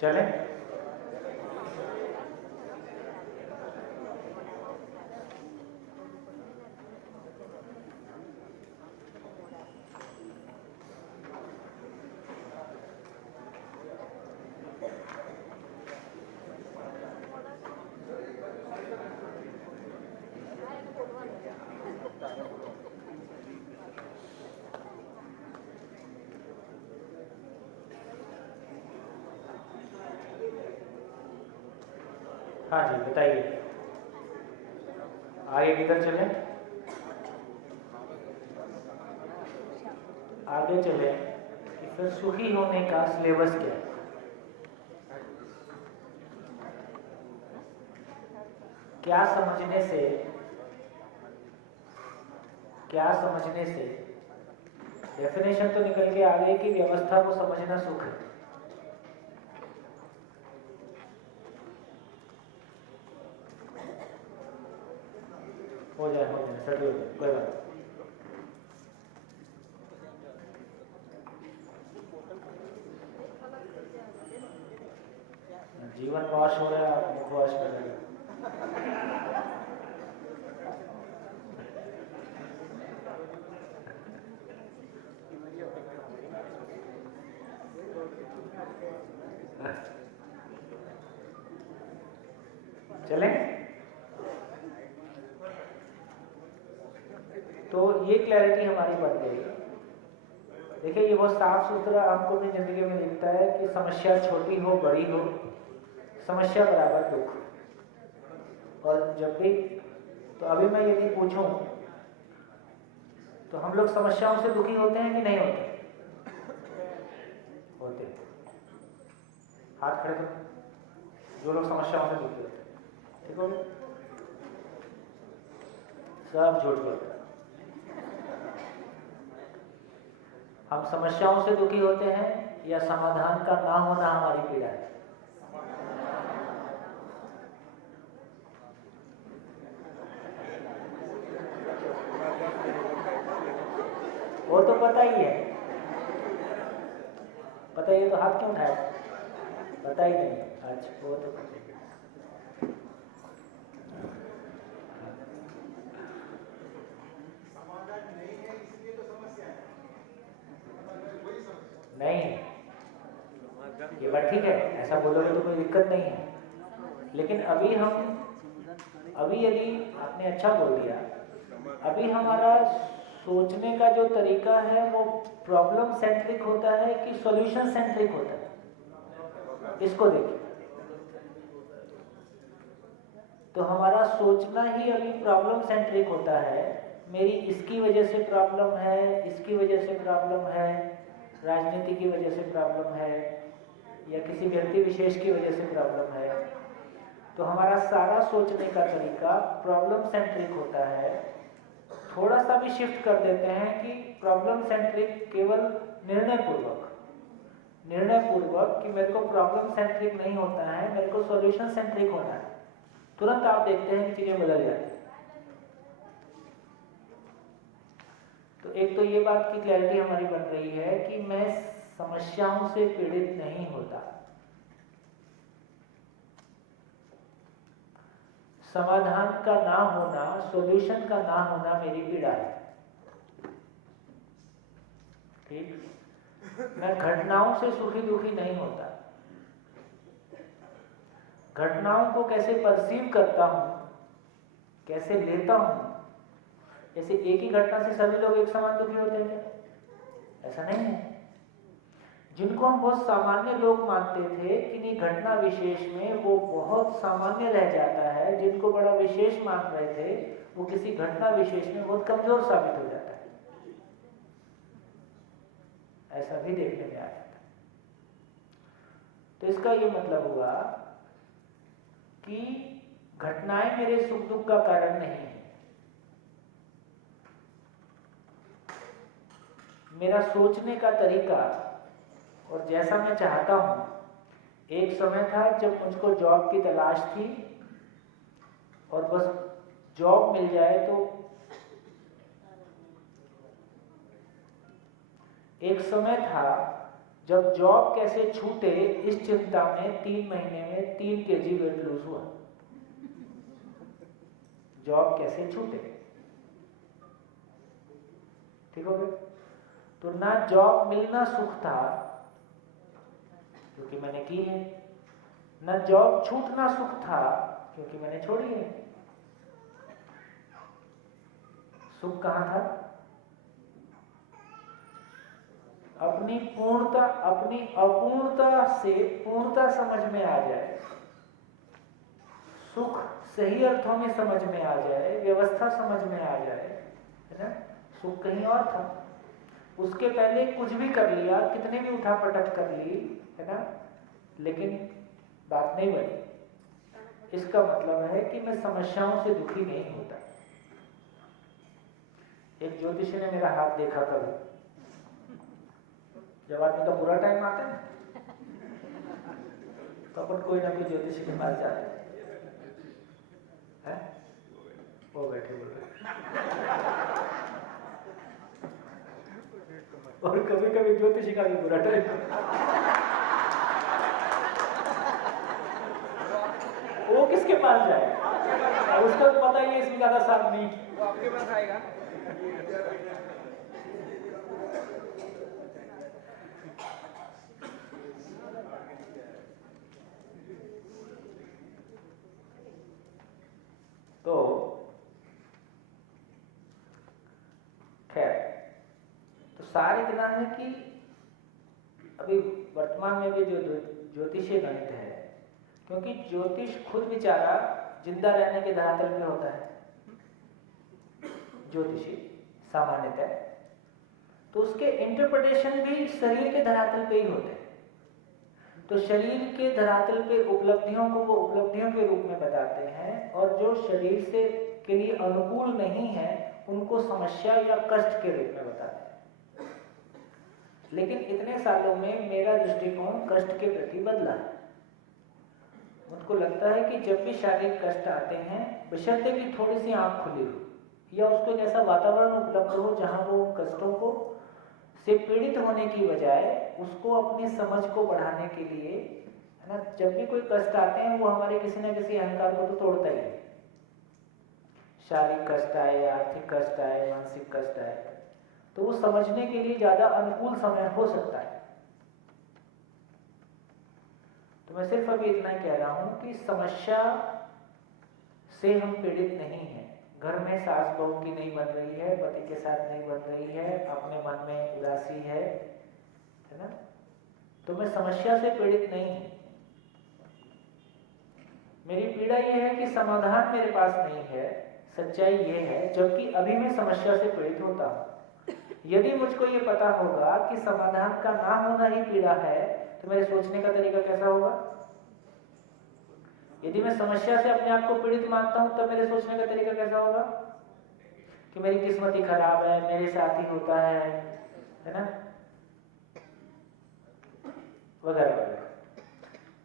चले। हाँ जी, बताइए आगे किधर चले? आगे चले कि फिर सुखी होने का सिलेबस क्या है? क्या समझने से डेफिनेशन तो निकल के आ गई कि व्यवस्था को समझना सुख है। हो जाए सही हो जाए, कोई बात नहीं। जीवन वॉश हो रहा है, मुख वॉश कर रहे हैं। चले तो ये क्लैरिटी हमारी बन गई। देखिए ये बहुत साफ सुथरा हमको अपनी जिंदगी में दिखता है कि समस्या छोटी हो बड़ी हो, समस्या बराबर दुख। और जब भी तो अभी मैं यदि पूछूं तो हम लोग समस्याओं से दुखी होते हैं कि नहीं होते? होते। हाथ खड़े करो जो लोग समस्याओं से दुखी होते हैं। ठीक हो गया? सब झूठ बोलते हैं। हम समस्याओं से दुखी होते हैं या समाधान का ना होना हमारी पीड़ा है? वो तो पता ही है। पता ही है तो हाथ क्यों उठाया? पता ही नहीं। अच्छा वो तो पता ही है। नहीं ये बात ठीक है, ऐसा बोलोगे तो कोई दिक्कत नहीं है। लेकिन अभी यदि आपने अच्छा बोल दिया, अभी हमारा सोचने का जो तरीका है वो प्रॉब्लम सेंट्रिक होता है कि सॉल्यूशन सेंट्रिक होता है? इसको देखिए तो हमारा सोचना ही अभी प्रॉब्लम सेंट्रिक होता है। मेरी इसकी वजह से प्रॉब्लम है, इसकी वजह से प्रॉब्लम है, राजनीति की वजह से प्रॉब्लम है, या किसी व्यक्ति विशेष की वजह से प्रॉब्लम है। तो हमारा सारा सोचने का तरीका प्रॉब्लम सेंट्रिक होता है। थोड़ा सा भी शिफ्ट कर देते हैं कि प्रॉब्लम सेंट्रिक केवल निर्णय पूर्वक कि मेरे को प्रॉब्लम सेंट्रिक नहीं होता है, मेरे को सॉल्यूशन सेंट्रिक होना है, तुरंत आप देखते हैं कि चीजें बदल जाती हैं। तो एक तो ये बात की क्लैरिटी हमारी बन रही है कि मैं समस्याओं से पीड़ित नहीं होता, समाधान का ना होना, सॉल्यूशन का ना होना मेरी पीड़ा है। ठीक। मैं घटनाओं से सुखी दुखी नहीं होता। घटनाओं को कैसे परसीव करता हूं, कैसे लेता हूं, जैसे एक ही घटना से सभी लोग एक समान दुखी होते हैं क्या? ऐसा नहीं है। जिनको हम बहुत सामान्य लोग मानते थे किन्हीं घटना विशेष में वो बहुत सामान्य रह जाता है, जिनको बड़ा विशेष मान रहे थे वो किसी घटना विशेष में बहुत कमजोर साबित हो जाता है। ऐसा भी देखने में आया था। तो इसका ये मतलब हुआ कि घटनाएं मेरे सुख दुख का कारण नहीं है। मेरा सोचने का तरीका और जैसा मैं चाहता हूं। एक समय था जब मुझको जॉब की तलाश थी और बस जॉब मिल जाए तो एक समय था जब जॉब कैसे छूटे इस चिंता में 3 महीने में 3 kg वेट लूज हुआ। जॉब कैसे छूटे, ठीक हो गया। तो ना जॉब मिलना सुख था क्योंकि मैंने की है, ना जॉब छूटना सुख था क्योंकि मैंने छोड़ी है। सुख कहां था? अपनी पूर्णता, अपनी अपूर्णता से पूर्णता समझ में आ जाए, सुख सही अर्थों में समझ में आ जाए, व्यवस्था समझ में आ जाए, है ना। सुख कहीं और था। उसके पहले कुछ भी कर लिया, कितने भी उठा पटक कर ली, है ना, लेकिन बात नहीं बनी। इसका मतलब है कि मैं समस्याओं से दुखी नहीं होता। एक ज्योतिषी ने मेरा हाथ देखा कभी, जब आदमी का बुरा टाइम आता है ना, तो अपन कोई ना कोई ज्योतिषी के पास जाते हैं, वो बैठे बोल रहे। और कभी कभी ज्योतिषी का भी बुरा टाइम, वो किसके पास जाए? और उसको पता ही है इसमें ज्यादा साथ नहीं, वो आपके पास आएगा। तो खैर, तो सार इतना है कि अभी वर्तमान में भी जो ज्योतिषीय गणित है, क्योंकि ज्योतिष खुद बेचारा जिंदा रहने के धरातल पे होता है, ज्योतिषी सामान्यतः, तो उसके इंटरप्रिटेशन भी शरीर के धरातल पे ही होते हैं। तो शरीर के धरातल पे उपलब्धियों को वो उपलब्धियों के रूप में बताते हैं, और जो शरीर से के लिए अनुकूल नहीं है उनको समस्या या कष्ट के रूप में बताते हैं। लेकिन इतने सालों में मेरा दृष्टिकोण कष्ट के प्रति बदला है। मुझको लगता है कि जब भी शारीरिक कष्ट आते हैं, बशर्ते कि थोड़ी सी आंख खुली हो या उसको एक ऐसा वातावरण उपलब्ध हो जहां वो कष्टों को से पीड़ित होने की बजाय उसको अपनी समझ को बढ़ाने के लिए, है ना, जब भी कोई कष्ट आते हैं वो हमारे किसी न किसी अहंकार को तो तोड़ता ही है। शारीरिक कष्ट आए, आर्थिक कष्ट आए, मानसिक कष्ट आए, तो वो समझने के लिए ज्यादा अनुकूल समय हो सकता है। तो मैं सिर्फ अभी इतना कह रहा हूं कि समस्या से हम पीड़ित नहीं हैं। घर में सास बहू की नहीं बन रही है, पति के साथ नहीं बन रही है, अपने मन में उदासी है ना, तो मैं समस्या से पीड़ित नहीं हूं। मेरी पीड़ा यह है कि समाधान मेरे पास नहीं है। सच्चाई यह है, जबकि अभी मैं समस्या से पीड़ित होता हूं। यदि मुझको ये पता होगा कि समाधान का ना होना ही पीड़ा है, तो मेरे सोचने का तरीका कैसा होगा? यदि मैं समस्या से अपने आप को पीड़ित मानता हूं, तब मेरे सोचने का तरीका कैसा होगा? कि मेरी किस्मत ही खराब है, मेरे साथ ही होता है ना, वगैरह वगैरह।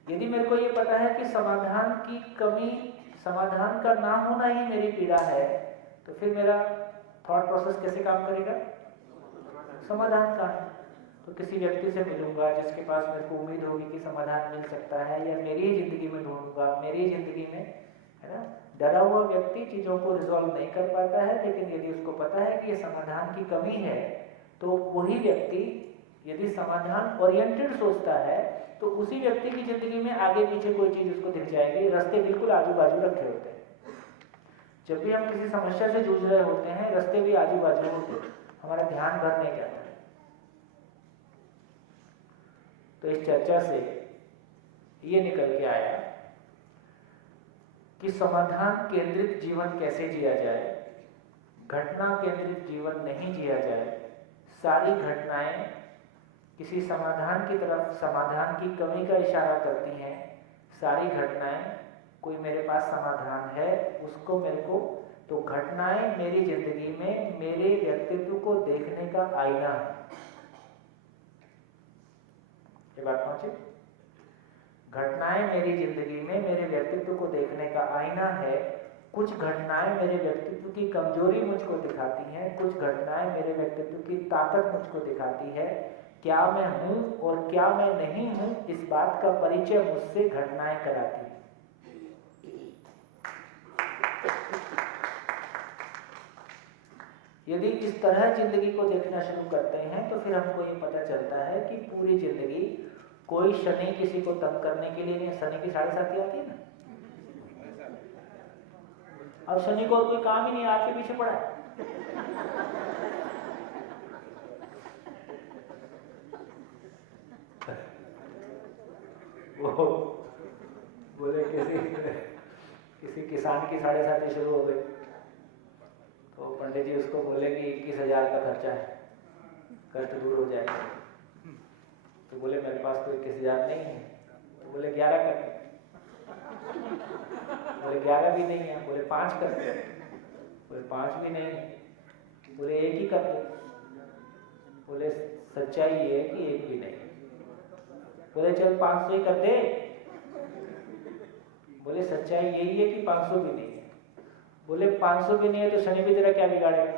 यदि मेरे को ये पता है कि समाधान की कमी, समाधान का ना होना ही मेरी पीड़ा है, तो फिर मेरा थॉट प्रोसेस कैसे काम करेगा? समाधान का। तो किसी व्यक्ति से मिलूंगा जिसके पास मेरे को उम्मीद होगी कि समाधान मिल सकता है, या मेरी ही जिंदगी में ढूंढूंगा, मेरी ही जिंदगी में, है ना। डरा हुआ व्यक्ति चीजों को रिजॉल्व नहीं कर पाता है, लेकिन यदि उसको पता है कि ये समाधान की कमी है, तो वही व्यक्ति यदि समाधान ओरिएंटेड सोचता है, तो उसी व्यक्ति की जिंदगी में आगे पीछे कोई चीज उसको दिख जाएगी। रास्ते बिल्कुल आजू बाजू रखे होते हैं। जब भी हम किसी समस्या से जूझ रहे होते हैं, रास्ते भी आजू बाजू होते हैं, हमारा ध्यान भर नहीं जाता। तो इस चर्चा से ये निकल के आया कि समाधान केंद्रित जीवन कैसे जिया जाए, घटना केंद्रित जीवन नहीं जिया जाए। सारी घटनाएं किसी समाधान की तरफ, समाधान की कमी का इशारा करती हैं। सारी घटनाएं कोई मेरे पास समाधान है उसको मेरे को, तो घटनाएं मेरी जिंदगी में मेरे व्यक्तित्व को देखने का आईना है। ये बात पहुंची? घटनाएं मेरी जिंदगी में मेरे व्यक्तित्व को देखने का आईना है, कुछ घटनाएं मेरे व्यक्तित्व की कमजोरी मुझको दिखाती हैं, कुछ घटनाएं मेरे व्यक्तित्व की ताकत मुझको दिखाती है। क्या मैं हूं और क्या मैं नहीं हूं, इस बात का परिचय मुझसे घटनाएं कराती हैं। यदि इस तरह जिंदगी को देखना शुरू करते हैं तो फिर हमको ये पता चलता है कि पूरी जिंदगी कोई शनि किसी को तंग करने के लिए नहीं। शनि की 7.5 आती है ना, अब शनि को और कोई काम ही नहीं, आपके पीछे पड़ा है। वो बोले किसी किसान की 7.5 शुरू हो गई, तो पंडित जी उसको बोले कि 21,000 का खर्चा है, कष्ट दूर हो जाएगा। तो बोले मेरे पास तो 21,000 नहीं है। तो बोले 11 कर। बोले 11 भी नहीं है। बोले 5 कर। बोले 5 भी नहीं। बोले 1 ही कर दो। बोले सच्चाई ये है कि 1 भी नहीं। बोले चल 500 ही कर दे। बोले सच्चाई यही है कि 500 भी नहीं है। बोले 500 भी नहीं है तो शनि भी तेरा क्या बिगाड़ेगा।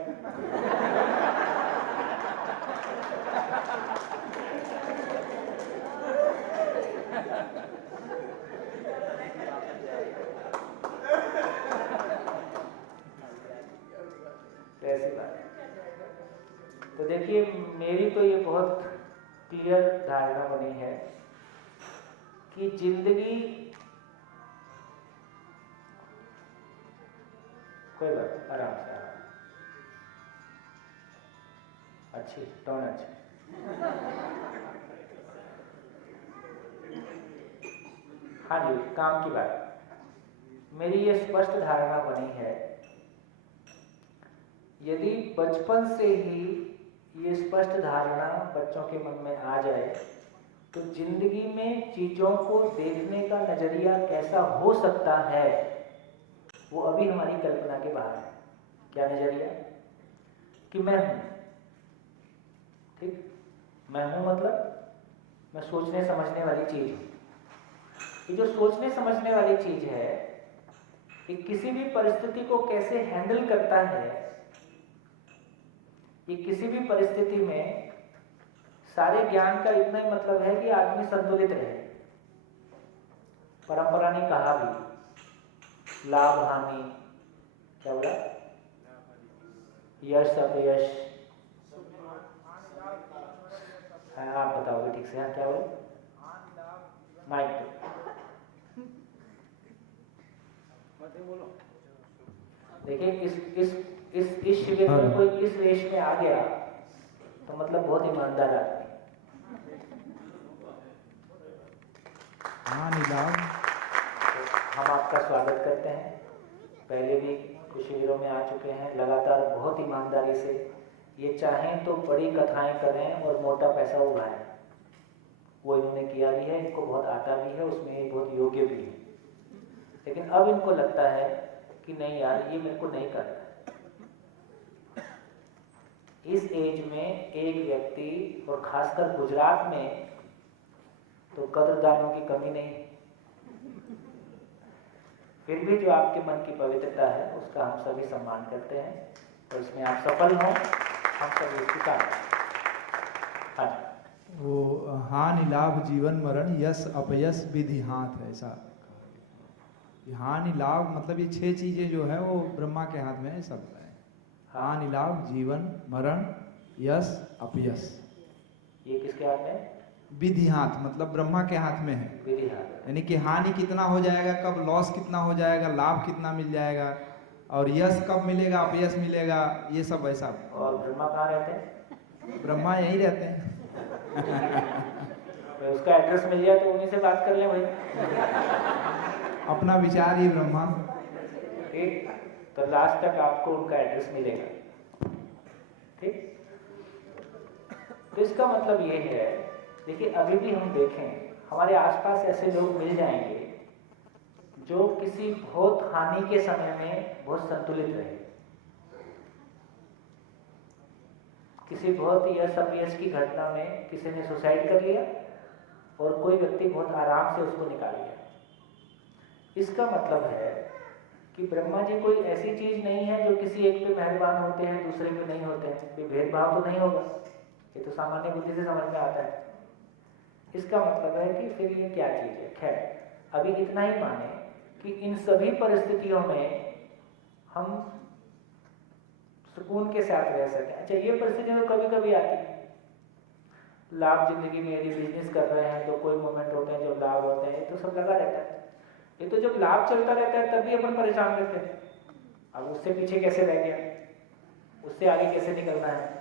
ऐसी बात। तो देखिए, मेरी तो ये बहुत क्लियर धारणा बनी है कि जिंदगी, कोई बात, आराम से आराम, अच्छी टोन अच्छी। हाँ जी, काम की बात। मेरी ये स्पष्ट धारणा बनी है, यदि बचपन से ही ये स्पष्ट धारणा बच्चों के मन में आ जाए तो जिंदगी में चीजों को देखने का नजरिया कैसा हो सकता है वो अभी हमारी कल्पना के बाहर है। क्या नजरिया? कि मैं हूं, ठीक, मैं हूं मतलब मैं सोचने समझने वाली चीज हूं। ये जो सोचने समझने वाली चीज है, ये किसी भी परिस्थिति को कैसे हैंडल करता है, ये किसी भी परिस्थिति में सारे ज्ञान का इतना ही मतलब है कि आदमी संतुलित रहे। परंपरा ने कहा भी, लाभ हानि, क्या बोला, यश अपयश, आप बताओगे ठीक से। हाँ, क्या बोले? माइक बोलो। देखिए, इस शिविर में कोई इस वेश में आ गया तो मतलब बहुत ईमानदार आदमी। हम आपका स्वागत करते हैं। पहले भी कुछ शिविरों में आ चुके हैं, लगातार बहुत ईमानदारी से ये चाहें तो बड़ी कथाएं करें और मोटा पैसा उड़ाएं, वो इन्होंने किया भी है, इनको बहुत आता भी है, उसमें ये बहुत योग्य भी है। लेकिन अब इनको लगता है कि नहीं यार, ये मेरे को नहीं करना। इस एज में एक व्यक्ति, और खासकर गुजरात में तो कदरदानों की कमी नहीं। फिर भी जो आपके मन की पवित्रता है उसका हम सभी सम्मान करते हैं, और इसमें आप सफल हों, हम सभी इसकी कामना। हाँ, वो हानि लाभ जीवन मरण यश अपयश विधि हाथ है, ऐसा हानि लाभ मतलब ये 6 चीजें जो है वो ब्रह्मा के हाथ में है, सब है। हानि लाभ जीवन मरण यश अपयश, ये किसके हाथ में? विधि हाथ मतलब ब्रह्मा के हाथ में है। विधि हाथ, यानी कि हानि कितना हो जाएगा, कब लॉस कितना हो जाएगा, लाभ कितना मिल जाएगा, और यश कब मिलेगा, अपयश मिलेगा, ये सब ऐसा। और ब्रह्मा कहाँ रहते हैं? ब्रह्मा यहीं रहते हैं। तो उसका एड्रेस मिल जाए तो उन्हीं से बात कर ले भाई। अपना विचार ही ब्रह्मा। ठीक, तो लास्ट तक आपको उनका एड्रेस मिलेगा। ठीक, तो इसका मतलब ये है, देखिए अभी भी हम देखें हमारे आसपास ऐसे लोग मिल जाएंगे जो किसी बहुत हानि के समय में बहुत संतुलित रहे, किसी बहुत यश अपयश की घटना में किसी ने सुसाइड कर लिया और कोई व्यक्ति बहुत आराम से उसको निकाल लिया। इसका मतलब है कि ब्रह्मा जी कोई ऐसी चीज नहीं है जो किसी एक पे मेहरबान होते हैं दूसरे पे नहीं होते हैं, कोई भेदभाव तो नहीं होगा। ये तो सामान्य बुद्धि से समझ में आता है। इसका मतलब है कि फिर ये क्या चीज है। खैर अभी इतना ही माने कि इन सभी परिस्थितियों में हम सुकून के साथ रह सकें। अच्छा, ये परिस्थिति तो कभी कभी आती है, लाभ जिंदगी में, यदि बिजनेस कर रहे हैं तो कोई मोमेंट होते हैं जब लाभ होते हैं, ये तो सब लगा रहता है। ये तो जब लाभ चलता रहता है तब भी अपन परेशान रहते हैं, अब उससे पीछे कैसे रह गया, उससे आगे कैसे निकलना है।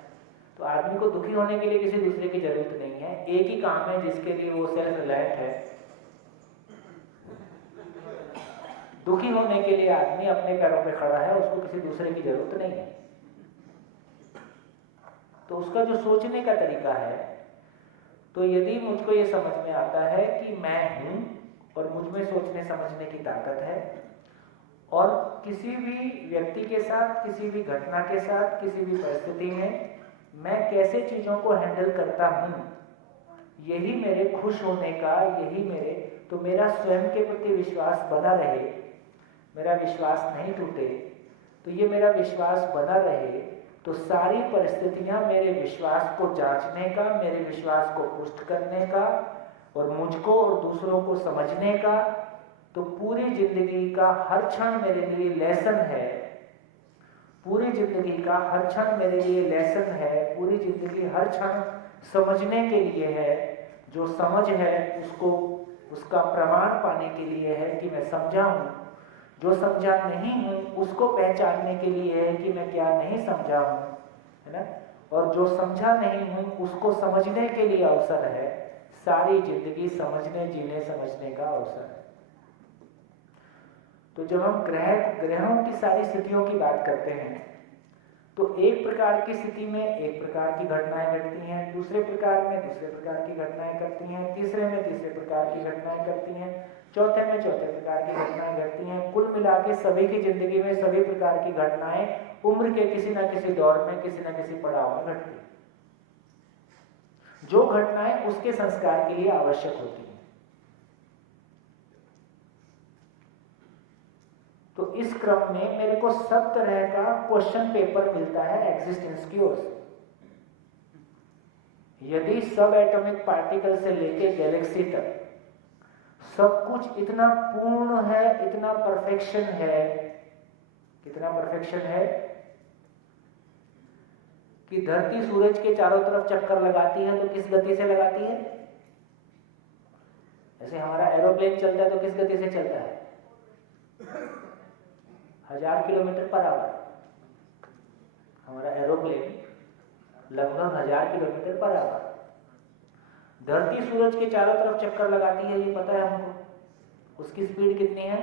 तो आदमी को दुखी होने के लिए किसी दूसरे की जरूरत नहीं है, एक ही काम है जिसके लिए वो सेल्फ रिलायंट है। दुखी होने के लिए आदमी अपने पैरों पे खड़ा है, उसको किसी दूसरे की जरूरत नहीं है। तो उसका जो सोचने का तरीका है, तो यदि मुझको ये समझ में आता है कि मैं हूं और मुझ में सोचने समझने की ताकत है, और किसी भी व्यक्ति के साथ, किसी भी घटना के साथ, किसी भी परिस्थिति में मैं कैसे चीजों को हैंडल करता हूं, यही मेरे खुश होने का, यही मेरे, तो मेरा स्वयं के प्रति विश्वास बना रहे, मेरा विश्वास नहीं टूटे, तो ये मेरा विश्वास बना रहे, तो सारी परिस्थितियां मेरे विश्वास को जांचने का, मेरे विश्वास को पुष्ट करने का और मुझको और दूसरों को समझने का, तो पूरी जिंदगी का हर क्षण मेरे लिए लेसन है। पूरी जिंदगी का हर क्षण मेरे लिए लेसन है, पूरी जिंदगी हर क्षण समझने के लिए है। जो समझ है उसको, उसका प्रमाण पाने के लिए है कि मैं समझा हूं। जो समझा नहीं हूं उसको पहचानने के लिए है कि मैं क्या नहीं समझा हूं, है ना। और जो समझा नहीं हूं उसको समझने के लिए अवसर है। सारी जिंदगी समझने, जीने, समझने का अवसर है। तो जब हम ग्रहों की सारी स्थितियों की बात करते हैं, तो एक प्रकार की स्थिति में एक प्रकार की घटनाएं घटती हैं, दूसरे प्रकार में दूसरे प्रकार की घटनाएं घटती हैं, तीसरे में तीसरे प्रकार की घटनाएं घटती हैं, चौथे में चौथे प्रकार की घटनाएं घटती हैं। कुल मिला के सभी की जिंदगी में सभी प्रकार की घटनाएं उम्र के किसी न किसी दौर में, किसी न किसी पड़ाव में घटती हैं, जो घटनाएं उसके संस्कार के लिए आवश्यक होती हैं। तो इस क्रम में मेरे को सब तरह का क्वेश्चन पेपर मिलता है एग्जिस्टेंस की ओर से। यदि सब एटॉमिक पार्टिकल से लेके गैलेक्सी तक सब कुछ इतना पूर्ण है, इतना परफेक्शन है, कितना परफेक्शन है कि धरती सूरज के चारों तरफ चक्कर लगाती है तो किस गति से लगाती है? ऐसे हमारा एरोप्लेन चलता है तो किस गति से चलता है? 1000 किलोमीटर पर आवर। हमारा एरोप्लेन लगभग 1000 किलोमीटर पर आवर। धरती सूरज के चारों तरफ चक्कर लगाती है, ये पता है हमको। उसकी स्पीड कितनी है?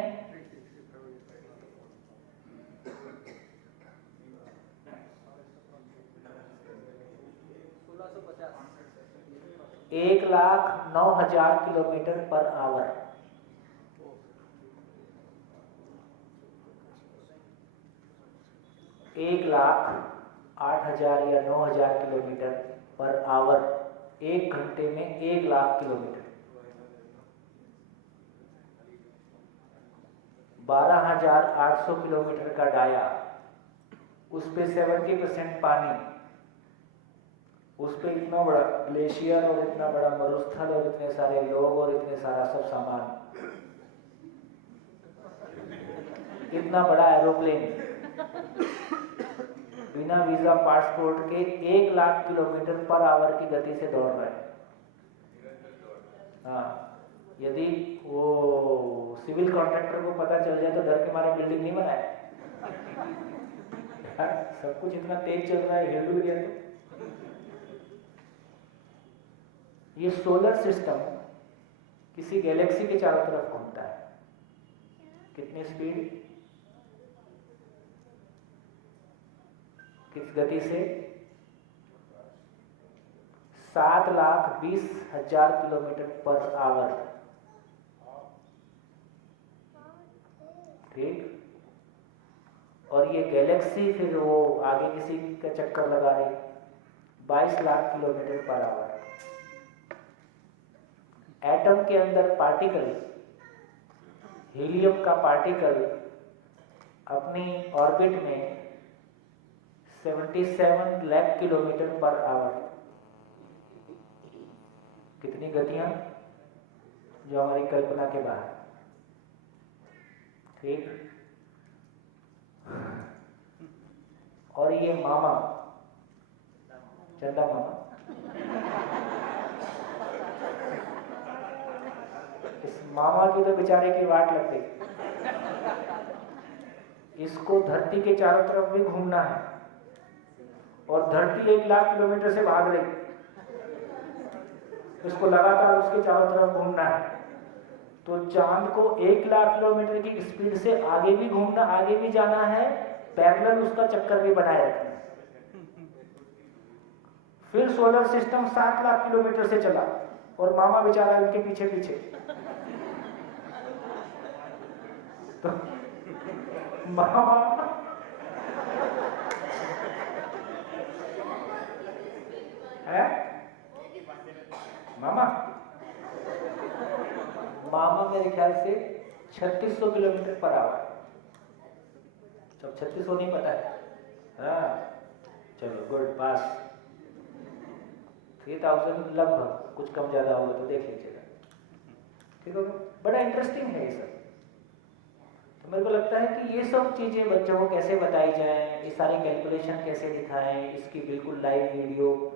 एक 1,09,000 किलोमीटर पर आवर। एक 1,08,000 या 9,000 किलोमीटर पर आवर। एक घंटे में 1,00,000 किलोमीटर। 12,800 किलोमीटर का डाया, उस पे 70% पानी, उस पे इतना बड़ा ग्लेशियर और इतना बड़ा मरुस्थल और इतने सारे लोग और इतने सारा सब सामान, इतना बड़ा एरोप्लेन बिना वीजा पासपोर्ट के 1,00,000 किलोमीटर पर आवर की गति से दौड़ रहा है। हाँ, यदि वो सिविल कॉन्ट्रैक्टर को पता चल जाए तो डर के मारे बिल्डिंग नहीं बनाए। सब कुछ इतना तेज चल रहा है, हिल डुल गया तो। ये सोलर सिस्टम किसी गैलेक्सी के चारों तरफ घूमता है। कितनी स्पीड, किस गति से? 7,20,000 किलोमीटर पर आवर। ठीक। और ये गैलेक्सी फिर वो आगे किसी का चक्कर लगा रही, 22 lakh kilometre per hour. Atom के अंदर पार्टिकल, हीलियम का पार्टिकल अपनी ऑर्बिट में 77 लाख किलोमीटर पर आवर, कितनी गतियां जो हमारी कल्पना के बाहर। ठीक। और ये मामा, चंदा मामा, इस मामा की तो बेचारे की वाट लग गई। इसको धरती के चारों तरफ भी घूमना है और धरती 1 लाख किलोमीटर से भाग रही, इसको लगातार उसके चारों तरफ घूमना है। तो चांद को 1 लाख किलोमीटर की स्पीड से आगे भी घूमना, आगे भी जाना है, पैरेलल उसका चक्कर भी बनाए रखना है। फिर सोलर सिस्टम 7 लाख किलोमीटर से चला और मामा बेचारा उनके पीछे पीछे। तो मामा है, मामा मेरे ख्याल से 3600 किलोमीटर पर आवर। सब 3600 नहीं पता है? हाँ, चलो गुड, पास। 3000 लगभग, कुछ कम ज्यादा होगा तो देख लीजिएगा। ठीक है, बड़ा इंटरेस्टिंग है ये सब। तो मेरे को लगता है कि ये सब चीजें बच्चों को कैसे बताई जाए, ये सारे कैलकुलेशन कैसे दिखाएं, इसकी बिल्कुल लाइव वीडियो,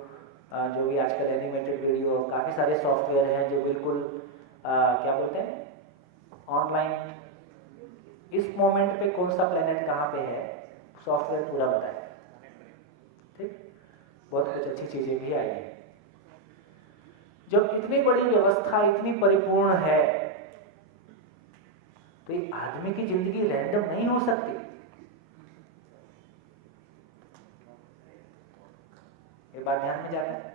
जो भी आजकल एनिमेटेड वीडियो, काफ़ी सारे सॉफ्टवेयर हैं जो बिल्कुल क्या बोलते हैं ऑनलाइन, इस मोमेंट पे कौन सा प्लेनेट कहाँ पे है, सॉफ्टवेयर पूरा बताए। ठीक, बहुत कुछ अच्छी चीजें भी आई हैं। जब इतनी बड़ी व्यवस्था इतनी परिपूर्ण है तो एक आदमी की जिंदगी रैंडम नहीं हो सकती। ये बात ध्यान में जाता है।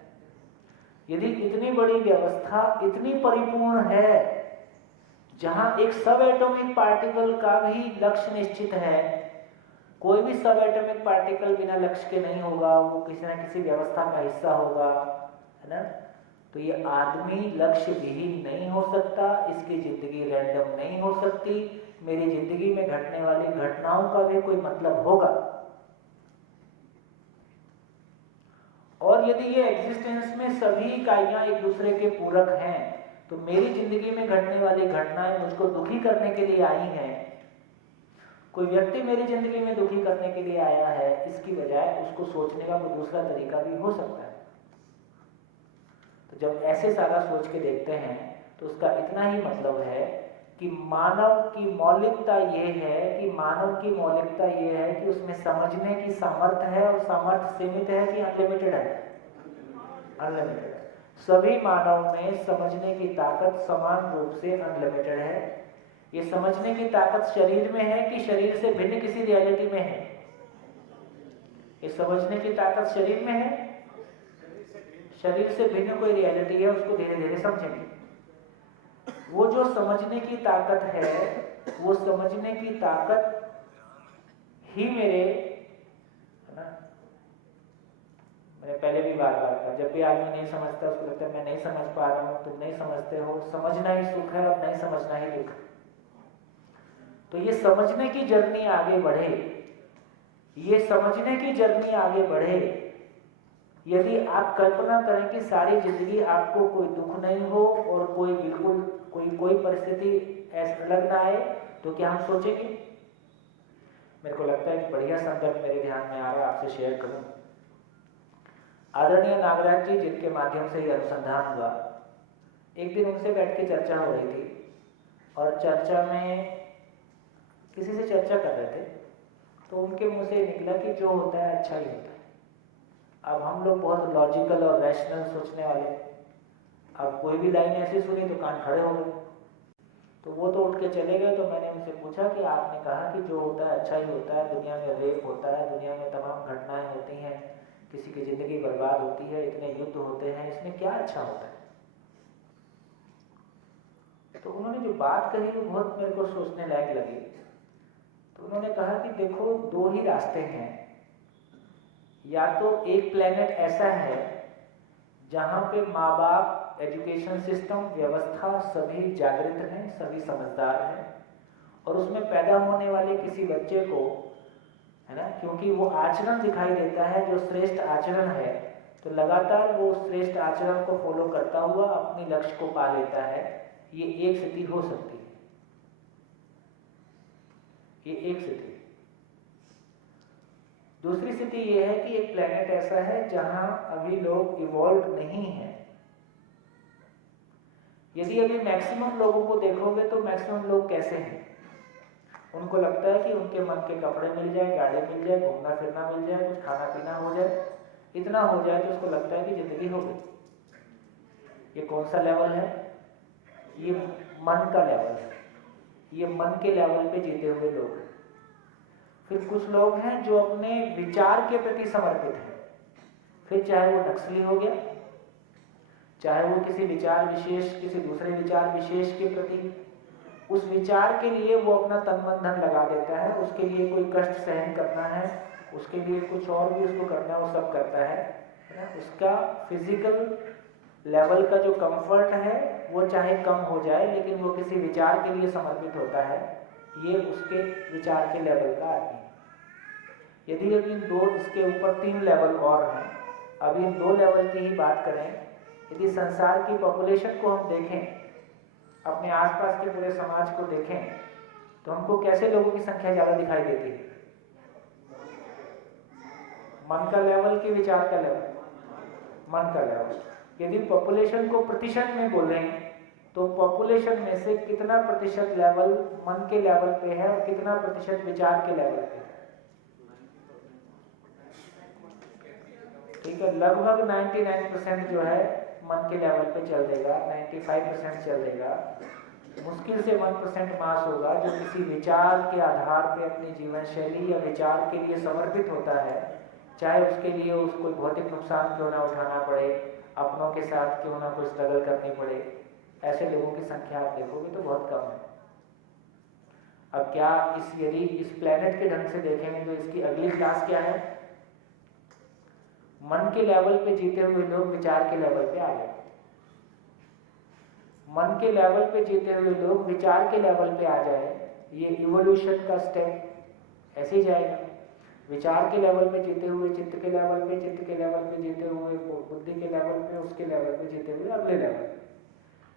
यदि इतनी बड़ी व्यवस्था इतनी परिपूर्ण है, जहां एक सब एटॉमिक पार्टिकल का भी लक्ष्य निश्चित है, कोई भी सब एटॉमिक पार्टिकल बिना लक्ष्य के नहीं होगा, वो किसी न किसी व्यवस्था का हिस्सा होगा, है ना। तो ये आदमी लक्ष्य विहीन नहीं हो सकता, इसकी जिंदगी रैंडम नहीं हो सकती, मेरी जिंदगी में घटने वाली घटनाओं का भी कोई मतलब होगा। और यदि ये एग्जिस्टेंस में सभी इकाइयां एक दूसरे के पूरक हैं, तो मेरी जिंदगी में घटने वाली घटनाएं मुझको दुखी करने के लिए आई हैं, कोई व्यक्ति मेरी जिंदगी में दुखी करने के लिए आया है, इसकी बजाय उसको सोचने का कोई दूसरा तरीका भी हो सकता है। तो जब ऐसे सारा सोच के देखते हैं तो उसका इतना ही मतलब है कि मानव की मौलिकता ये है कि उसमें समझने की सामर्थ्य है, और सामर्थ्य सीमित है कि अनलिमिटेड है? अनलिमिटेड है। सभी मानव में समझने की ताकत समान रूप से अनलिमिटेड है। ये समझने की ताकत शरीर में है कि शरीर से भिन्न किसी रियलिटी में है? ये समझने की ताकत शरीर में है, शरीर से भिन्न कोई रियलिटी है, उसको धीरे धीरे समझेंगे। वो जो समझने की ताकत है, वो समझने की ताकत ही मैंने पहले भी बार बार कहा, जब भी आदमी नहीं समझता उसको लगता है मैं नहीं समझ पा रहा हूँ, तुम नहीं समझते हो। समझना ही सुख है और नहीं समझना ही दुख। तो ये समझने की जर्नी आगे बढ़े, ये समझने की जर्नी आगे बढ़े। यदि आप कल्पना करें कि सारी जिंदगी आपको कोई दुख नहीं हो और कोई बिल्कुल कोई परिस्थिति ऐसा अलग ना आए, तो क्या हम सोचेंगे? मेरे को लगता है कि बढ़िया संदर्भ मेरे ध्यान में आ रहा है, आपसे शेयर करूं। आदरणीय नागराज जी, जिनके माध्यम से ये अनुसंधान हुआ, एक दिन उनसे बैठ के चर्चा हो रही थी और चर्चा में किसी से चर्चा कर रहे थे, तो उनके मुंह से निकला कि जो होता है अच्छा ही होता है। अब हम लोग बहुत लॉजिकल और रैशनल सोचने वाले, अब कोई भी लाइन ऐसी सुनी तो कान खड़े हो गए। तो वो तो उठ के चले गए। तो मैंने उनसे पूछा कि आपने कहा कि जो होता है अच्छा ही होता है, दुनिया में रेप होता है, दुनिया में तमाम घटनाएं होती हैं, किसी की जिंदगी बर्बाद होती है, इतने युद्ध होते हैं, इसमें क्या अच्छा होता है? तो उन्होंने जो बात कही वो बहुत मेरे को सोचने लायक लगी। तो उन्होंने कहा कि देखो, दो ही रास्ते हैं। या तो एक प्लेनेट ऐसा है जहां पे माँ बाप, एजुकेशन सिस्टम, व्यवस्था, सभी जागृत हैं, सभी समझदार हैं, और उसमें पैदा होने वाले किसी बच्चे को, है ना, क्योंकि वो आचरण दिखाई देता है जो श्रेष्ठ आचरण है, तो लगातार वो श्रेष्ठ आचरण को फॉलो करता हुआ अपने लक्ष्य को पा लेता है। ये एक स्थिति हो सकती है, ये एक स्थिति। दूसरी स्थिति ये है कि एक प्लेनेट ऐसा है जहां अभी लोग इवॉल्व नहीं हैं। यदि अभी मैक्सिमम लोगों को देखोगे तो मैक्सिमम लोग कैसे हैं? उनको लगता है कि उनके मन के कपड़े मिल जाए, गाड़ी मिल जाए, घूमना फिरना मिल जाए, कुछ खाना पीना हो जाए, इतना हो जाए तो उसको लगता है कि जिंदगी हो गई। ये कौन सा लेवल है? ये मन का लेवल है, ये मन के लेवल पे जीते हुए लोग हैं। फिर कुछ लोग हैं जो अपने विचार के प्रति समर्पित हैं, फिर चाहे वो नक्सली हो गया, चाहे वो किसी विचार विशेष, किसी दूसरे विचार विशेष के प्रति, उस विचार के लिए वो अपना तन मन धन लगा देता है, उसके लिए कोई कष्ट सहन करना है, उसके लिए कुछ और भी उसको करना है, वो सब करता है ना? उसका फिजिकल लेवल का जो कंफर्ट है वो चाहे कम हो जाए, लेकिन वो किसी विचार के लिए समर्पित होता है। ये उसके विचार के लेवल का आदमी है। यदि अभी इन दो, इसके ऊपर 3 लेवल और हैं, अभी इन 2 लेवल की ही बात करें, यदि संसार की पॉपुलेशन को हम देखें, अपने आसपास के पूरे समाज को देखें, तो हमको कैसे लोगों की संख्या ज़्यादा दिखाई देती है? मन का लेवल कि विचार का लेवल? मन का लेवल। यदि पॉपुलेशन को प्रतिशत में बोलें तो पॉपुलेशन में से कितना प्रतिशत लेवल मन के लेवल पे है और कितना प्रतिशत विचार के लेवल पे है? ठीक है, लगभग 99% जो है मन के लेवल पे चल देगा, 95% चल देगा। मुश्किल से 1% मास होगा जो किसी विचार के आधार पे अपनी जीवन शैली या विचार के लिए समर्पित होता है, चाहे उसके लिए उसको भौतिक नुकसान क्यों ना उठाना पड़े, अपनों के साथ क्यों ना कोई स्ट्रगल करनी पड़े। ऐसे लोगों की संख्या आप देखोगे तो बहुत कम है। अब क्या यदि इस प्लेनेट के ढंग से देखेंगे तो इसकी अगली क्लास क्या है? मन के लेवल पे जीते हुए लोग विचार के लेवल पे आ गए, मन के लेवल पे जीते हुए लोग विचार के लेवल पे आ जाए, ये इवोल्यूशन का स्टेप ऐसे ही जाएगा। विचार के लेवल पे जीते हुए चित्त के लेवल पे, चित्त के लेवल पे जीते हुए बुद्धि के लेवल पे, उसके लेवल पे जीते हुए अगले लेवल,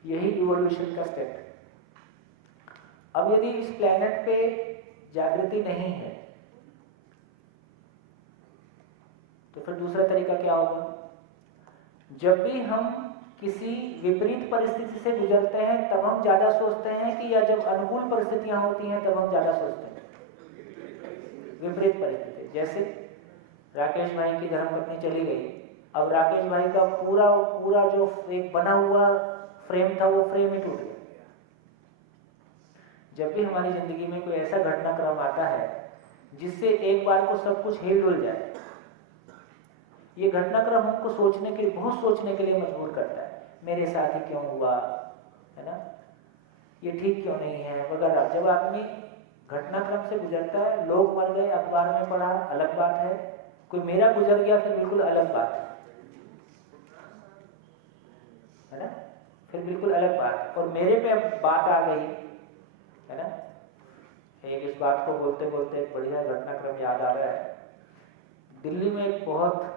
यही इवोल्यूशन का स्टेप है। अब यदि इस प्लेनेट पे जागृति नहीं है तो फिर दूसरा तरीका क्या होगा? जब भी हम किसी विपरीत परिस्थिति से गुजरते हैं तब हम ज्यादा सोचते हैं कि, या जब अनुकूल परिस्थितियां होती हैं तब हम ज्यादा सोचते हैं? विपरीत परिस्थिति। जैसे राकेश भाई की धर्मपत्नी चली गई, अब राकेश भाई का पूरा पूरा जो एक बना हुआ फ्रेम था वो फ्रेम ही टूट गया। जब भी हमारी जिंदगी में कोई ऐसा घटनाक्रम आता है जिससे एक बार को सब कुछ हिल डुल जाए, ये घटनाक्रम हमको सोचने के लिए, बहुत सोचने के लिए मजबूर करता है। मेरे साथ ही क्यों हुआ, है ना, ये ठीक क्यों नहीं है वगैरह। जब आदमी घटनाक्रम से गुजरता है, लोग मर गए अखबार में पढ़ा, अलग बात है, कोई मेरा गुजर गया फिर बिल्कुल अलग बात है ना, फिर बिल्कुल अलग बात। और मेरे पे अब बात आ गई, है ना। एक इस बात को बोलते बोलते एक बढ़िया घटनाक्रम याद आ रहा है। दिल्ली में एक बहुत,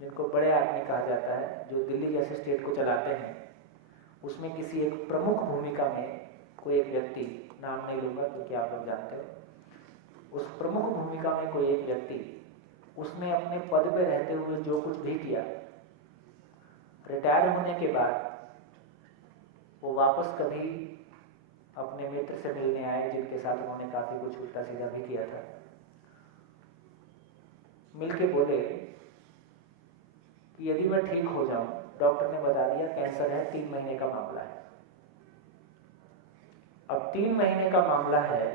जिनको बड़े आदमी कहा जाता है, जो दिल्ली जैसे स्टेट को चलाते हैं, उसमें किसी एक प्रमुख भूमिका में कोई एक व्यक्ति, नाम नहीं लूंगा क्योंकि आप लोग जानते हो, उस प्रमुख भूमिका में कोई एक व्यक्ति, उसने अपने पद पे रहते हुए जो कुछ भी किया, रिटायर होने के बाद वो वापस कभी अपने मित्र से मिलने आए जिनके साथ उन्होंने काफी कुछ उल्टा सीधा भी किया था। मिलके बोले कि यदि मैं ठीक हो जाऊं, डॉक्टर ने बता दिया कैंसर है, 3 महीने का मामला है। अब 3 महीने का मामला है,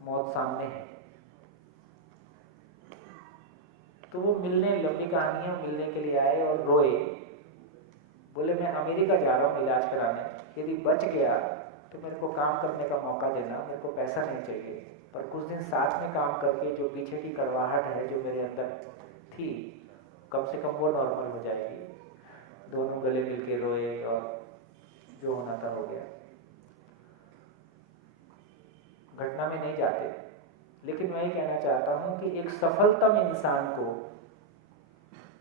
मौत सामने है। तो वो मिलने, लंबी कहानी है, मिलने के लिए आए और रोए, बोले मैं अमेरिका जा रहा हूँ इलाज कराने, यदि बच गया तो मेरे को काम करने का मौका देना, मेरे को पैसा नहीं चाहिए, पर कुछ दिन साथ में काम करके जो पीछे की कड़वाहट है जो मेरे अंदर थी, कम से कम वो नॉर्मल हो जाएगी। दोनों गले मिलके रोए और जो होना था हो गया। घटना में नहीं जाते, लेकिन मैं ये कहना चाहता हूँ कि एक सफलतम इंसान को,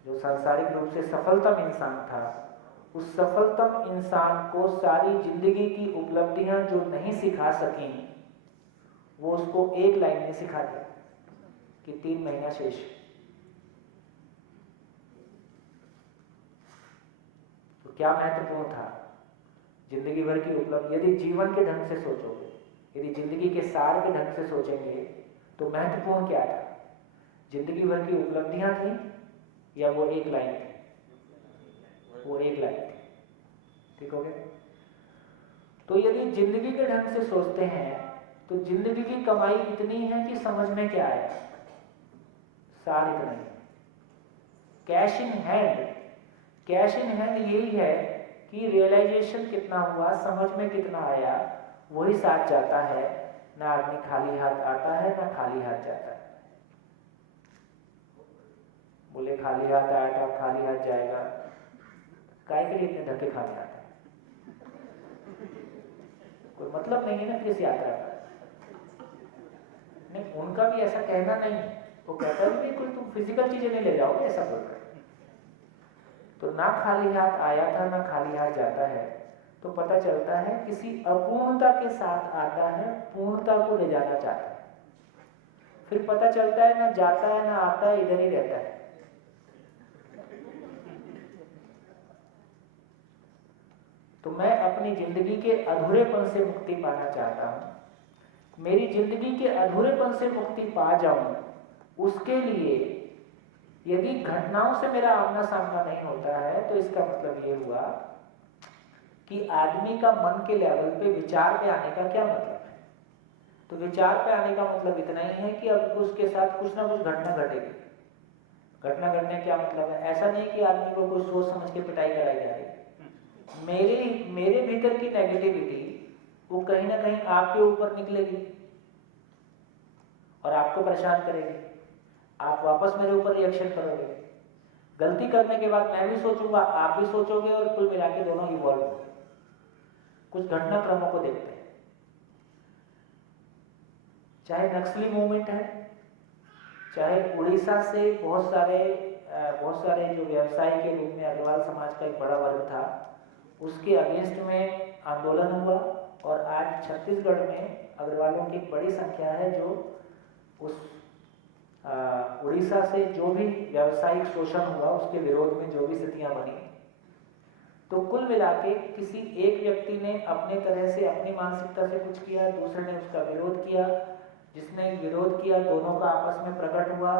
जो सांसारिक रूप से सफलतम इंसान था, उस सफलतम इंसान को सारी जिंदगी की उपलब्धियां जो नहीं सिखा सकी, वो उसको एक लाइन में सिखा दी कि 3 महीना शेष। तो क्या महत्वपूर्ण था? जिंदगी भर की उपलब्धि। यदि जीवन के ढंग से सोचोगे, यदि जिंदगी के सार के ढंग से सोचेंगे, तो महत्वपूर्ण क्या था? जिंदगी भर की उपलब्धियां थी या वो एक लाइन थी? वो एक लाइन थी। ठीक हो गया? तो यदि जिंदगी के ढंग से सोचते हैं तो जिंदगी की कमाई इतनी है कि समझ में क्या आया? सार इतना ही। Cash in hand, cash in hand यही है कि रियलाइजेशन कितना हुआ, समझ में कितना आया, वही साथ जाता है। ना आदमी खाली हाथ आता है ना खाली हाथ जाता है। बोले खाली हाथ आया था खाली हाथ जाएगा, काय के लिए इतने धक्के खाने आते हैं? कोई मतलब नहीं है ना किस यात्रा का। नहीं, उनका भी ऐसा कहना नहीं है। वो कहता भी नहीं कोई तुम फिजिकल चीजें नहीं ले जाओगे, ऐसा बोल रहे। तो ना खाली हाथ आया था ना खाली हाथ जाता है। तो पता चलता है किसी अपूर्णता के साथ आता है, पूर्णता को ले जाना चाहता है। फिर पता चलता है ना जाता है ना आता है, इधर ही रहता है। तो मैं अपनी जिंदगी के अधूरेपन से मुक्ति पाना चाहता हूं। मेरी जिंदगी के अधूरेपन से मुक्ति पा जाऊं, उसके लिए यदि घटनाओं से मेरा आमना सामना नहीं होता है, तो इसका मतलब ये हुआ कि आदमी का मन के लेवल पे विचार पे आने का क्या मतलब है? तो विचार पे आने का मतलब इतना ही है कि अब उसके साथ कुछ ना कुछ घटना घटेगी। घटना घटने क्या मतलब है? ऐसा नहीं कि आदमी को कोई सोच समझ के पिटाई कराई जा रही है। मेरे भीतर की नेगेटिविटी वो कहीं ना कहीं आपके ऊपर निकलेगी और आपको परेशान करेगी। आप वापस मेरे ऊपर रिएक्शन करोगे। गलती करने के बाद मैं भी सोचूंगा, आप भी सोचोगे, और कुल मिला के दोनों इवॉल्व होंगे। कुछ घटनाक्रमों को देखते हैं। चाहे नक्सली मूवमेंट है, चाहे उड़ीसा से बहुत सारे जो व्यवसाय के रूप में अग्रवाल समाज का एक बड़ा वर्ग था, उसके अगेंस्ट में आंदोलन हुआ। और आज छत्तीसगढ़ में अग्रवालों की एक बड़ी संख्या है जो उस उड़ीसा से जो भी व्यावसायिक शोषण हुआ उसके विरोध में जो भी स्थितियां बनी। तो कुल मिला के किसी एक व्यक्ति ने अपने तरह से अपनी मानसिकता से कुछ किया, दूसरे ने उसका विरोध किया। जिसने विरोध किया दोनों का आपस में प्रकट हुआ,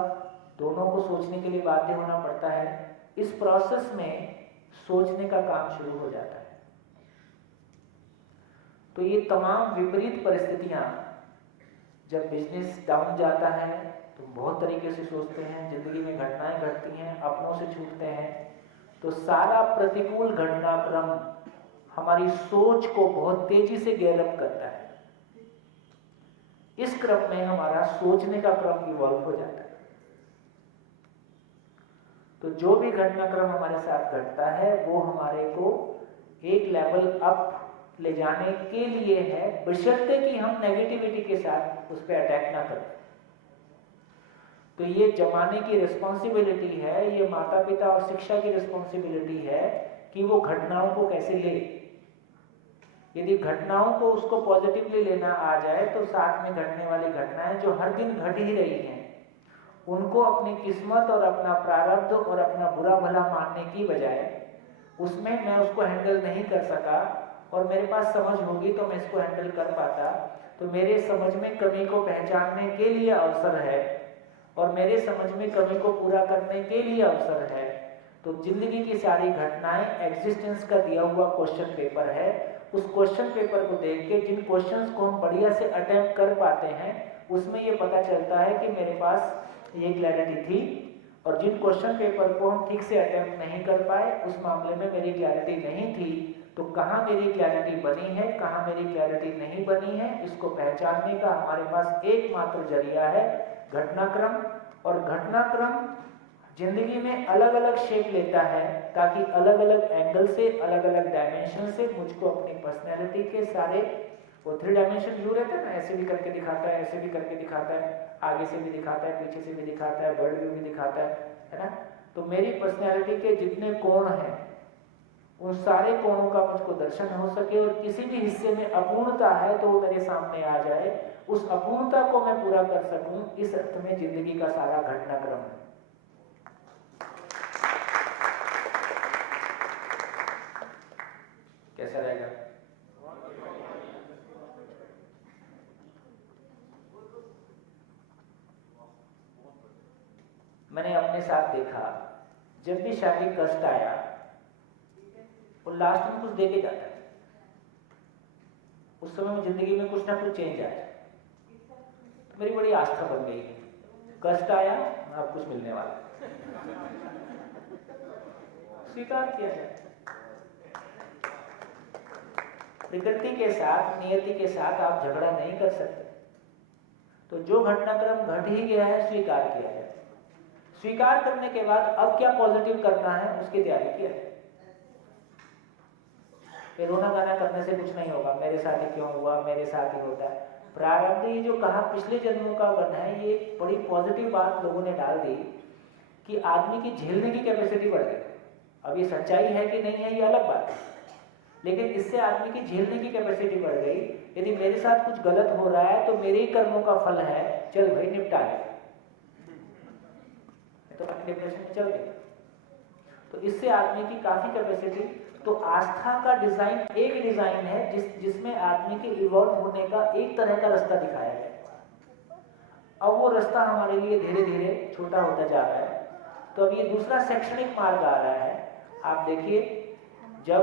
दोनों को सोचने के लिए बाध्य होना पड़ता है। इस प्रोसेस में सोचने का काम शुरू हो जाता है। तो ये तमाम विपरीत परिस्थितियां, जब बिजनेस डाउन जाता है तो बहुत तरीके से सोचते हैं, जिंदगी में घटनाएं घटती हैं, अपनों से छूटते हैं, तो सारा प्रतिकूल घटनाक्रम हमारी सोच को बहुत तेजी से डेवलप करता है। इस क्रम में हमारा सोचने का क्रम इवॉल्व हो जाता है। तो जो भी घटनाक्रम हमारे साथ घटता है वो हमारे को एक लेवल अप ले जाने के लिए है, बशर्ते कि हम नेगेटिविटी के साथ उस पर अटैक ना करें। तो ये जमाने की रिस्पॉन्सिबिलिटी है, ये माता पिता और शिक्षा की रिस्पॉन्सिबिलिटी है कि वो घटनाओं को कैसे ले। यदि घटनाओं को उसको पॉजिटिवली लेना आ जाए तो साथ में घटने वाली घटनाएं जो हर दिन घट ही रही हैं, उनको अपनी किस्मत और अपना प्रारब्ध और अपना बुरा भला मानने की बजाय उसमें मैं उसको हैंडल नहीं कर सका और मेरे पास समझ होगी तो मैं इसको हैंडल कर पाता, तो मेरे समझ में कमी को पहचानने के लिए अवसर है और मेरे समझ में कमी को पूरा करने के लिए अवसर है। तो जिंदगी की सारी घटनाएं एग्जिस्टेंस का दिया हुआ क्वेश्चन पेपर है। उस क्वेश्चन पेपर को देख के जिन क्वेश्चंस को हम बढ़िया से अटेम्प्ट कर पाते हैं, उसमें ये पता चलता है कि मेरे पास ये क्लैरिटी थी, और जिन क्वेश्चन पेपर को हम ठीक से अटेम्प्ट नहीं कर पाए उस मामले में मेरी क्लैरिटी नहीं थी। तो कहाँ मेरी क्लैरिटी बनी है, कहाँ मेरी क्लैरिटी नहीं बनी है, इसको पहचानने का हमारे पास एकमात्र जरिया है घटनाक्रम। और घटनाक्रम जिंदगी में अलग अलग शेप लेता है ताकि अलग अलग एंगल से, अलग अलग डायमेंशन से मुझको अपनी पर्सनैलिटी के सारे वो 3 डायमेंशन व्यू रहता है ना, ऐसे भी करके दिखाता है, ऐसे भी करके दिखाता है, आगे से भी दिखाता है, पीछे से भी दिखाता है, बर्ड व्यू भी दिखाता है ना। तो मेरी पर्सनैलिटी के जितने कोण हैं उन सारे कोणों का मुझको दर्शन हो सके, और किसी भी हिस्से में अपूर्णता है तो वो मेरे सामने आ जाए, उस अपूर्णता को मैं पूरा कर सकूं, इस अर्थ में जिंदगी का सारा घटनाक्रम है। कैसा रहेगा? मैंने अपने साथ देखा, जब भी शारीरिक कष्ट आया वो लास्ट में कुछ दे के जाता है। उस समय में जिंदगी में कुछ ना कुछ चेंज आया, तो मेरी बड़ी आस्था बन गई, कष्ट आया अब कुछ मिलने वाला, स्वीकार किया जाए। प्रकृति के साथ, नियति के साथ आप झगड़ा नहीं कर सकते, तो जो घटनाक्रम घट ही गया है स्वीकार किया जाए। स्वीकार करने के बाद अब क्या पॉजिटिव करना है उसकी तैयारी किया जाए। फिर रोना गाना करने से कुछ नहीं होगा, मेरे साथ ही क्यों हुआ, मेरे साथ ही होता है। प्रारब्ध, ये जो कहा पिछले जन्मों का वन है, ये बड़ी पॉजिटिव बात लोगों ने डाल दी कि आदमी की झेलने की कैपेसिटी बढ़ गई। अब ये सच्चाई है कि नहीं है ये अलग बात है, लेकिन इससे आदमी की झेलने की कैपेसिटी बढ़ गई। यदि मेरे साथ कुछ गलत हो रहा है तो मेरे ही कर्मों का फल है, चल भाई निपटा ले, तो डिप्रेशन में चल गया। तो इससे आदमी की काफी कैपेसिटी, तो आस्था का डिजाइन एक डिजाइन है जिसमें आदमी के इवॉल्व होने का एक तरह का रास्ता दिखाया गया। अब वो रास्ता हमारे लिए धीरे धीरे छोटा होता जा रहा है, तो अब ये दूसरा शैक्षणिक मार्ग आ रहा है। आप देखिए, जब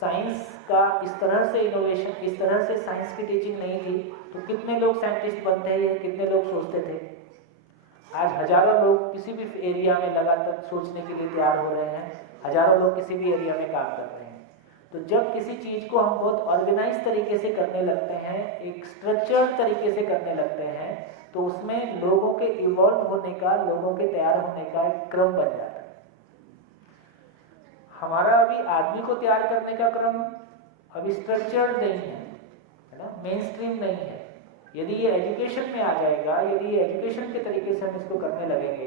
साइंस का इस तरह से इनोवेशन, इस तरह से साइंस की टीचिंग नहीं थी, तो कितने लोग साइंटिस्ट बनते हैं, कितने लोग सोचते थे। आज हजारों लोग किसी भी एरिया में लगातार सोचने के लिए तैयार हो रहे हैं, हजारों लोग किसी भी एरिया में काम कर रहे हैं। तो जब किसी चीज को हम बहुत ऑर्गेनाइज तरीके से करने लगते हैं, एक स्ट्रक्चर्ड तरीके से करने लगते हैं, तो उसमें लोगों के इवॉल्व होने का, लोगों के तैयार होने का एक क्रम बन जाता है। हमारा अभी आदमी को तैयार करने का क्रम अभी स्ट्रक्चर्ड नहीं है ना, मेन स्ट्रीम नहीं है। यदि ये एजुकेशन में आ जाएगा, यदि ये एजुकेशन के तरीके से हम इसको करने लगेंगे,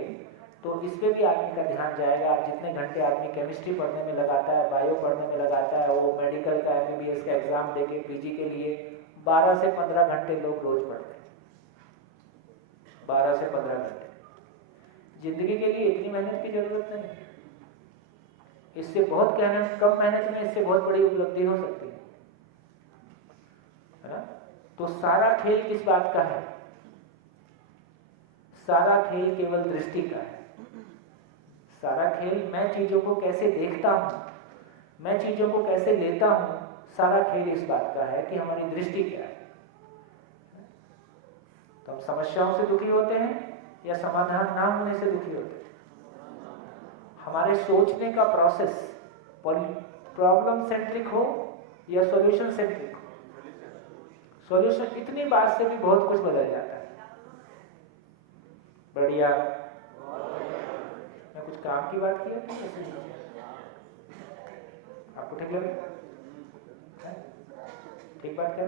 तो इस पे भी आदमी का ध्यान जाएगा। आज जितने घंटे आदमी केमिस्ट्री पढ़ने में लगाता है, बायो पढ़ने में लगाता है, वो मेडिकल का MBBS का एग्जाम देके पीजी के लिए 12 से 15 घंटे लोग रोज पढ़ते हैं। 12 से 15 घंटे जिंदगी के लिए इतनी मेहनत की जरूरत नहीं। इससे बहुत कम मेहनत में इससे बहुत बड़ी उपलब्धि हो सकती है ना। तो सारा खेल किस बात का है? सारा खेल केवल दृष्टि का है। सारा खेल मैं चीजों को कैसे देखता हूं, मैं चीजों को कैसे लेता हूं, सारा खेल इस बात का है कि हमारी दृष्टि क्या है। तो हम समस्याओं से दुखी होते हैं या समाधान ना होने से दुखी होते हैं? हमारे सोचने का प्रोसेस प्रॉब्लम सेंट्रिक हो या सॉल्यूशन सेंट्रिक हो, सॉल्यूशन इतनी बात से भी बहुत कुछ बदल जाता है। बढ़िया। मैं कुछ काम की बात किया थी, आपको ठीक लगे? ठीक बात कर।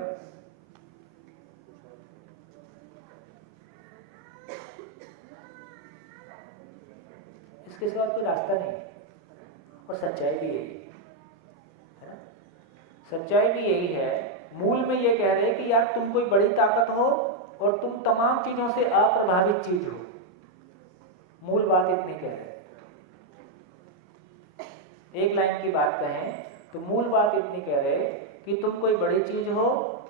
इसके सिवा कोई रास्ता नहीं, और सच्चाई भी यही है। सच्चाई भी यही है। मूल में ये कह रहे हैं कि यार तुम कोई बड़ी ताकत हो और तुम तमाम चीजों से अप्रभावित चीज हो। मूल बात इतनी कह रहे हैं। एक लाइन की बात कहें तो मूल बात इतनी कह रहे कि तुम कोई बड़ी चीज हो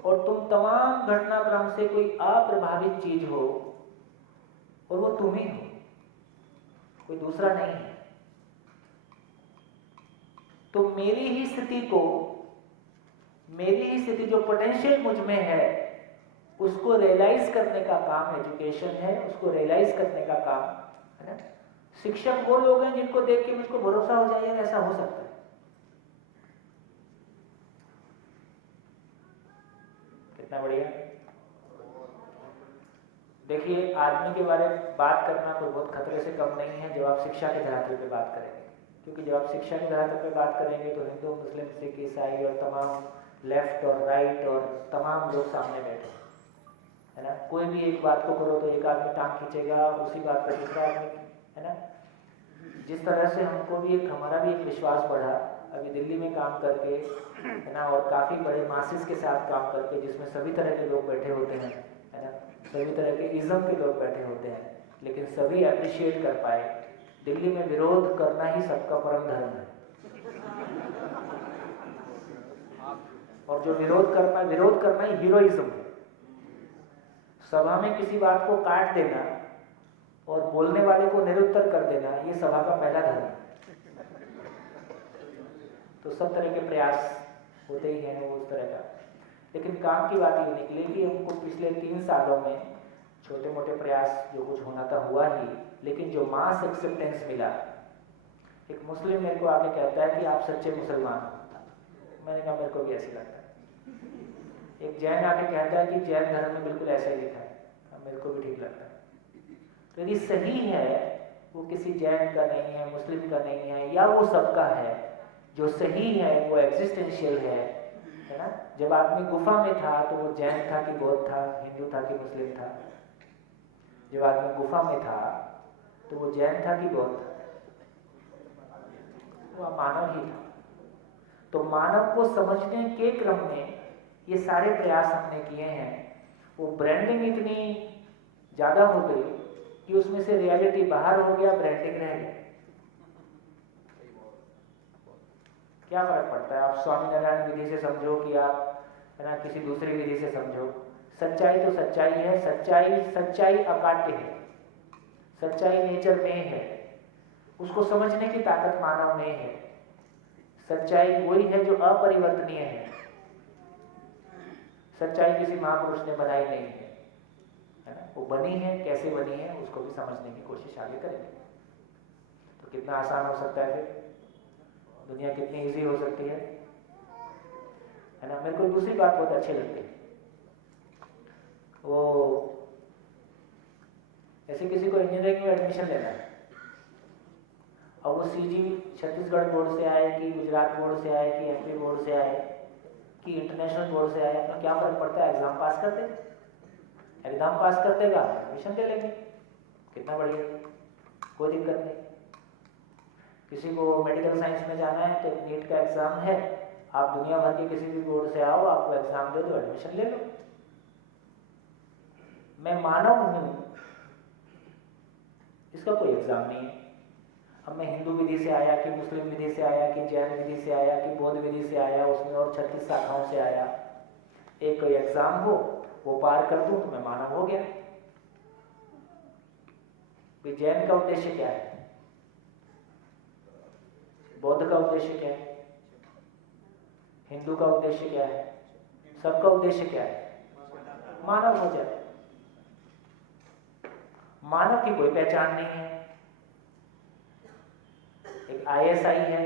और तुम तमाम घटनाक्रम से कोई अप्रभावित चीज हो, और वो तुम ही हो, कोई दूसरा नहीं है। तो मेरी ही स्थिति जो पोटेंशियल मुझ में है, उसको रियलाइज करने का काम एजुकेशन है, उसको रियलाइज करने का काम है ना। शिक्षक वो लोग हैं जिनको देख के मुझको भरोसा हो जाए यार ऐसा हो सकता है। कितना बढ़िया। देखिए, आदमी के बारे में बात करना कोई बहुत खतरे से कम नहीं है जब आप शिक्षा के धरातल पे बात करेंगे। क्योंकि जब आप शिक्षा के धरातल पे बात करेंगे तो हिंदू, मुस्लिम, सिख, ईसाई और तमाम लेफ्ट और राइट और तमाम लोग सामने बैठे, है ना। कोई भी एक बात को करो तो एक आदमी टांग खींचेगा, उसी बात पर दूसरा आदमी, है ना। जिस तरह से हमको भी हमारा भी एक विश्वास बढ़ा अभी दिल्ली में काम करके, है ना, और काफ़ी बड़े मासिस के साथ काम करके, जिसमें सभी तरह के लोग बैठे होते हैं, है ना, सभी तरह के इज़म के लोग बैठे होते हैं, लेकिन सभी अप्रिशिएट कर पाए। दिल्ली में विरोध करना ही सबका परम धर्म है, और जो विरोध कर पाए, विरोध करना ही हीरोइज्म है। सभा में किसी बात को काट देना और बोलने वाले को निरुत्तर कर देना, ये सभा का पहला धर्म है। तो सब तरह के प्रयास होते ही हैं वो उस तरह का। लेकिन काम की बात ये निकली कि हमको पिछले 3 सालों में छोटे मोटे प्रयास जो कुछ होना था हुआ ही, लेकिन जो मास एक्सेप्टेंस मिला, एक मुस्लिम मेरे को आके कहता है कि आप सच्चे मुसलमान हो। मैंने कहा मेरे को भी ऐसे लगता है। एक जैन आके कहता है कि जैन धर्म में बिल्कुल ऐसा ही लिखा है, मेरे को भी ठीक लगता है। तो यदि सही है, वो किसी जैन का नहीं है, मुस्लिम का नहीं है, या वो सबका है, जो सही है वो एग्जिस्टेंशियल है ना। जब आदमी गुफा में था तो वो जैन था कि बौद्ध था, हिंदू था कि मुस्लिम था। जब आदमी गुफा में था तो वो जैन था कि बौद्ध था, वो मानव ही था। तो मानव को समझने के क्रम में ये सारे प्रयास हमने किए हैं। वो ब्रांडिंग इतनी ज़्यादा हो गई कि उसमें से रियलिटी बाहर हो गया, ब्रांडिंग रह गया। क्या फर्क पड़ता है, आप स्वामीनारायण विधि से समझो कि आप, है ना, किसी दूसरी विधि से समझो। सच्चाई तो सच्चाई है, सच्चाई अकाट्य है, सच्चाई नेचर में है, उसको समझने की ताकत मानव में है। सच्चाई वही है जो अपरिवर्तनीय है। सच्चाई किसी महापुरुष ने बनाई नहीं है ना, वो बनी है, कैसे बनी है उसको भी समझने की कोशिश आगे करेंगे। तो कितना आसान हो सकता है फिर, दुनिया कितनी इजी हो सकती है ना। मेरे को दूसरी बात बहुत अच्छी लगती है, वो ऐसे किसी को इंजीनियरिंग में एडमिशन लेना है, और वो सीजी छत्तीसगढ़ बोर्ड से आए कि गुजरात बोर्ड से आए कि एमपी बोर्ड से आए कि इंटरनेशनल बोर्ड से आए, अपना क्या फर्क पड़ता है, एग्जाम पास कर दे, एग्जाम पास कर देगा, एडमिशन ले लेंगे, कितना बढ़िया, कोई दिक्कत नहीं। किसी को मेडिकल साइंस में जाना है तो नीट का एग्जाम है, आप दुनिया भर के किसी भी बोर्ड से आओ, आपको एग्जाम दे दो, एडमिशन ले लो। मैं मानव हूं, इसका कोई एग्जाम नहीं है। अब मैं हिंदू विधि से आया कि मुस्लिम विधि से आया कि जैन विधि से आया कि बौद्ध विधि से आया, उसमें और 36 शाखाओं से आया, एक कोई एग्जाम हो वो पार कर दूं तो मैं मानव हो गया। जैन का उद्देश्य क्या है, बौद्ध का उद्देश्य क्या है, हिंदू का उद्देश्य क्या है, सबका उद्देश्य क्या है, मानव हो जाए। मानव की कोई पहचान नहीं है। एक आईएसआई है,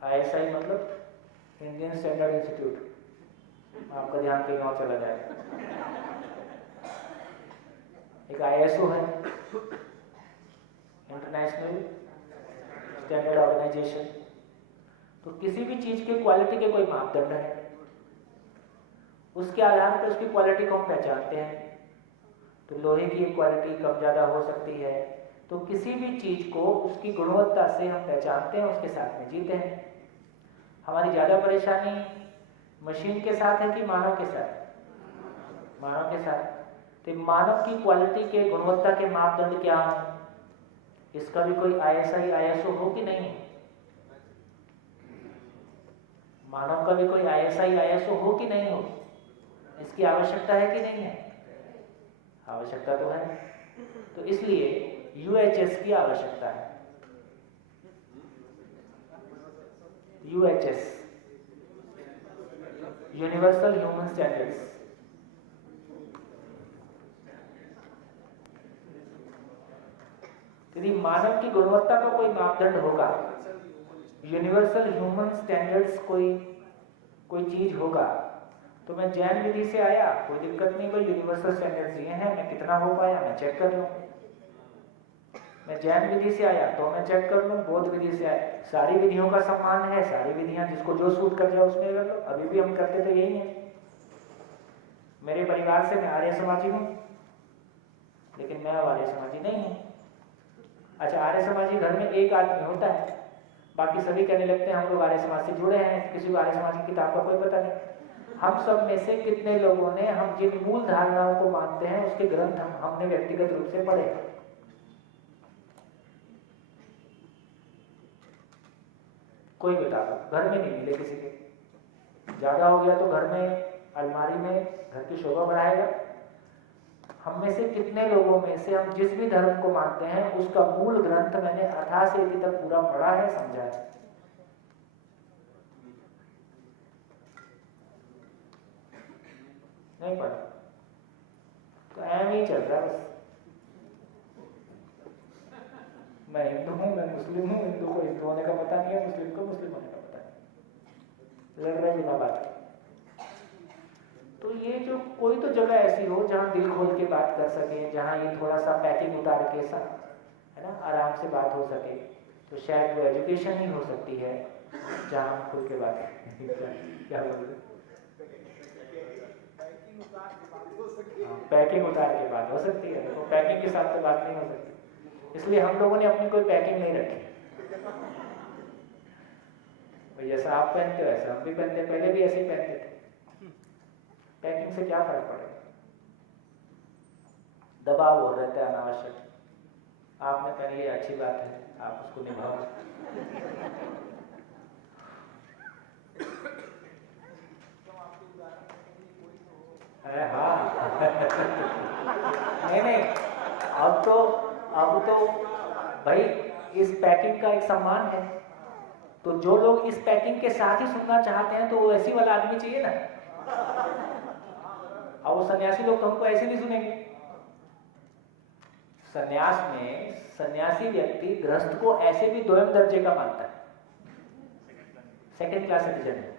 आईएसआई मतलब इंडियन स्टैंडर्ड इंस्टीट्यूट, आपका ध्यान कहीं और चला जाएगा। एक आईएसओ है, इंटरनेशनल स्टैंडर्ड ऑर्गेनाइजेशन। तो किसी भी चीज के क्वालिटी के कोई मापदंड है, उसके आधार पर उसकी क्वालिटी को हम पहचानते हैं। तो लोहे की क्वालिटी कम ज़्यादा हो सकती है, तो किसी भी चीज़ को उसकी गुणवत्ता से हम पहचानते हैं, उसके साथ में जीते हैं। हमारी ज़्यादा परेशानी मशीन के साथ है कि मानव के साथ, मानव के साथ। तो मानव की क्वालिटी के गुणवत्ता के मापदंड क्या हो, इसका भी कोई आईएसआई आईएसओ हो कि नहीं, मानव का भी कोई आईएसआई आईएसओ हो कि नहीं हो, इसकी आवश्यकता है कि नहीं है, आवश्यकता तो है। तो इसलिए यूएचएस की आवश्यकता है। UHS, universal human standards. यदि मानव की गुणवत्ता का कोई मापदंड होगा, यूनिवर्सल ह्यूमन स्टैंडर्ड्स कोई चीज होगा, तो मैं जैन विधि से आया, कोई दिक्कत नहीं भाई, यूनिवर्सल स्टैंडर्ड्स ये हैं, मैं कितना हो पाया मैं चेक कर लूँ। मैं जैन विधि से आया तो मैं चेक कर लूँ, बौद्ध विधि से आया, सारी विधियों का सम्मान है, सारी विधियां जिसको जो सूट कर जाए उसमें कर लो। अभी भी हम करते तो यही है। मेरे परिवार से मैं आर्य समाजी हूँ, लेकिन मैं अब आर्य समाजी नहीं हूँ। अच्छा, आर्य समाजी घर में एक आदमी होता है, बाकी सभी कहने लगते हैं हम लोग आर्य समाज से जुड़े हैं, किसी को आर्य समाज की किताब का कोई पता नहीं। हम सब में से कितने लोगों ने हम जिन मूल धारणाओं को मानते हैं उसके ग्रंथ हमने व्यक्तिगत रूप से पढ़े? कोई बता दो, घर में नहीं मिले किसी के। ज्यादा हो गया तो घर में अलमारी में घर की शोभा बढ़ाएगा। हम में से कितने लोगों में से हम जिस भी धर्म को मानते हैं उसका मूल ग्रंथ मैंने अथा से इति तक पूरा पढ़ा है, समझा है? नहीं पढ़ा तो ऐम ही चल रहा है बस। मैं हिंदू हूं, मैं मुस्लिम हूं, हिंदू को हिंदू होने का पता नहीं है, मुस्लिम को मुस्लिम होने का पता नहीं, लड़ रहे बिना बात। तो ये जो कोई तो जगह ऐसी हो जहां दिल खोल के बात कर सके, जहां ये थोड़ा सा पैकिंग उतार के है ना आराम से बात हो सके, तो शायद वो एजुकेशन ही हो सकती है जहां हम खुल के बात क्या बोल रहे? पैकिंग उतार के बात हो सकती है, तो पैकिंग के साथ तो बात नहीं हो सकती। इसलिए हम लोगों ने अपनी कोई पैकिंग नहीं रखी। भाई जैसा आप पहनते हो ऐसा हम भी पहनते, पहले भी ऐसे ही पहनते थे। पैकिंग से क्या फर्क पड़ेगा? दबाव हो रहता है अनावश्यक। आपने पहन लिया, अच्छी बात है, आप उसको निभाओ। अरे हाँ नहीं, अब तो भाई इस पैकिंग का एक सम्मान है, तो जो लोग इस पैकिंग के साथ ही सुनना चाहते हैं तो वो ऐसी वाला आदमी चाहिए ना। और वो सन्यासी लोग तो हमको ऐसे नहीं सुनेंगे। सन्यास में सन्यासी व्यक्ति गृहस्थ को ऐसे भी दोयम दर्जे का मानता है, सेकंड क्लास सिटीजन है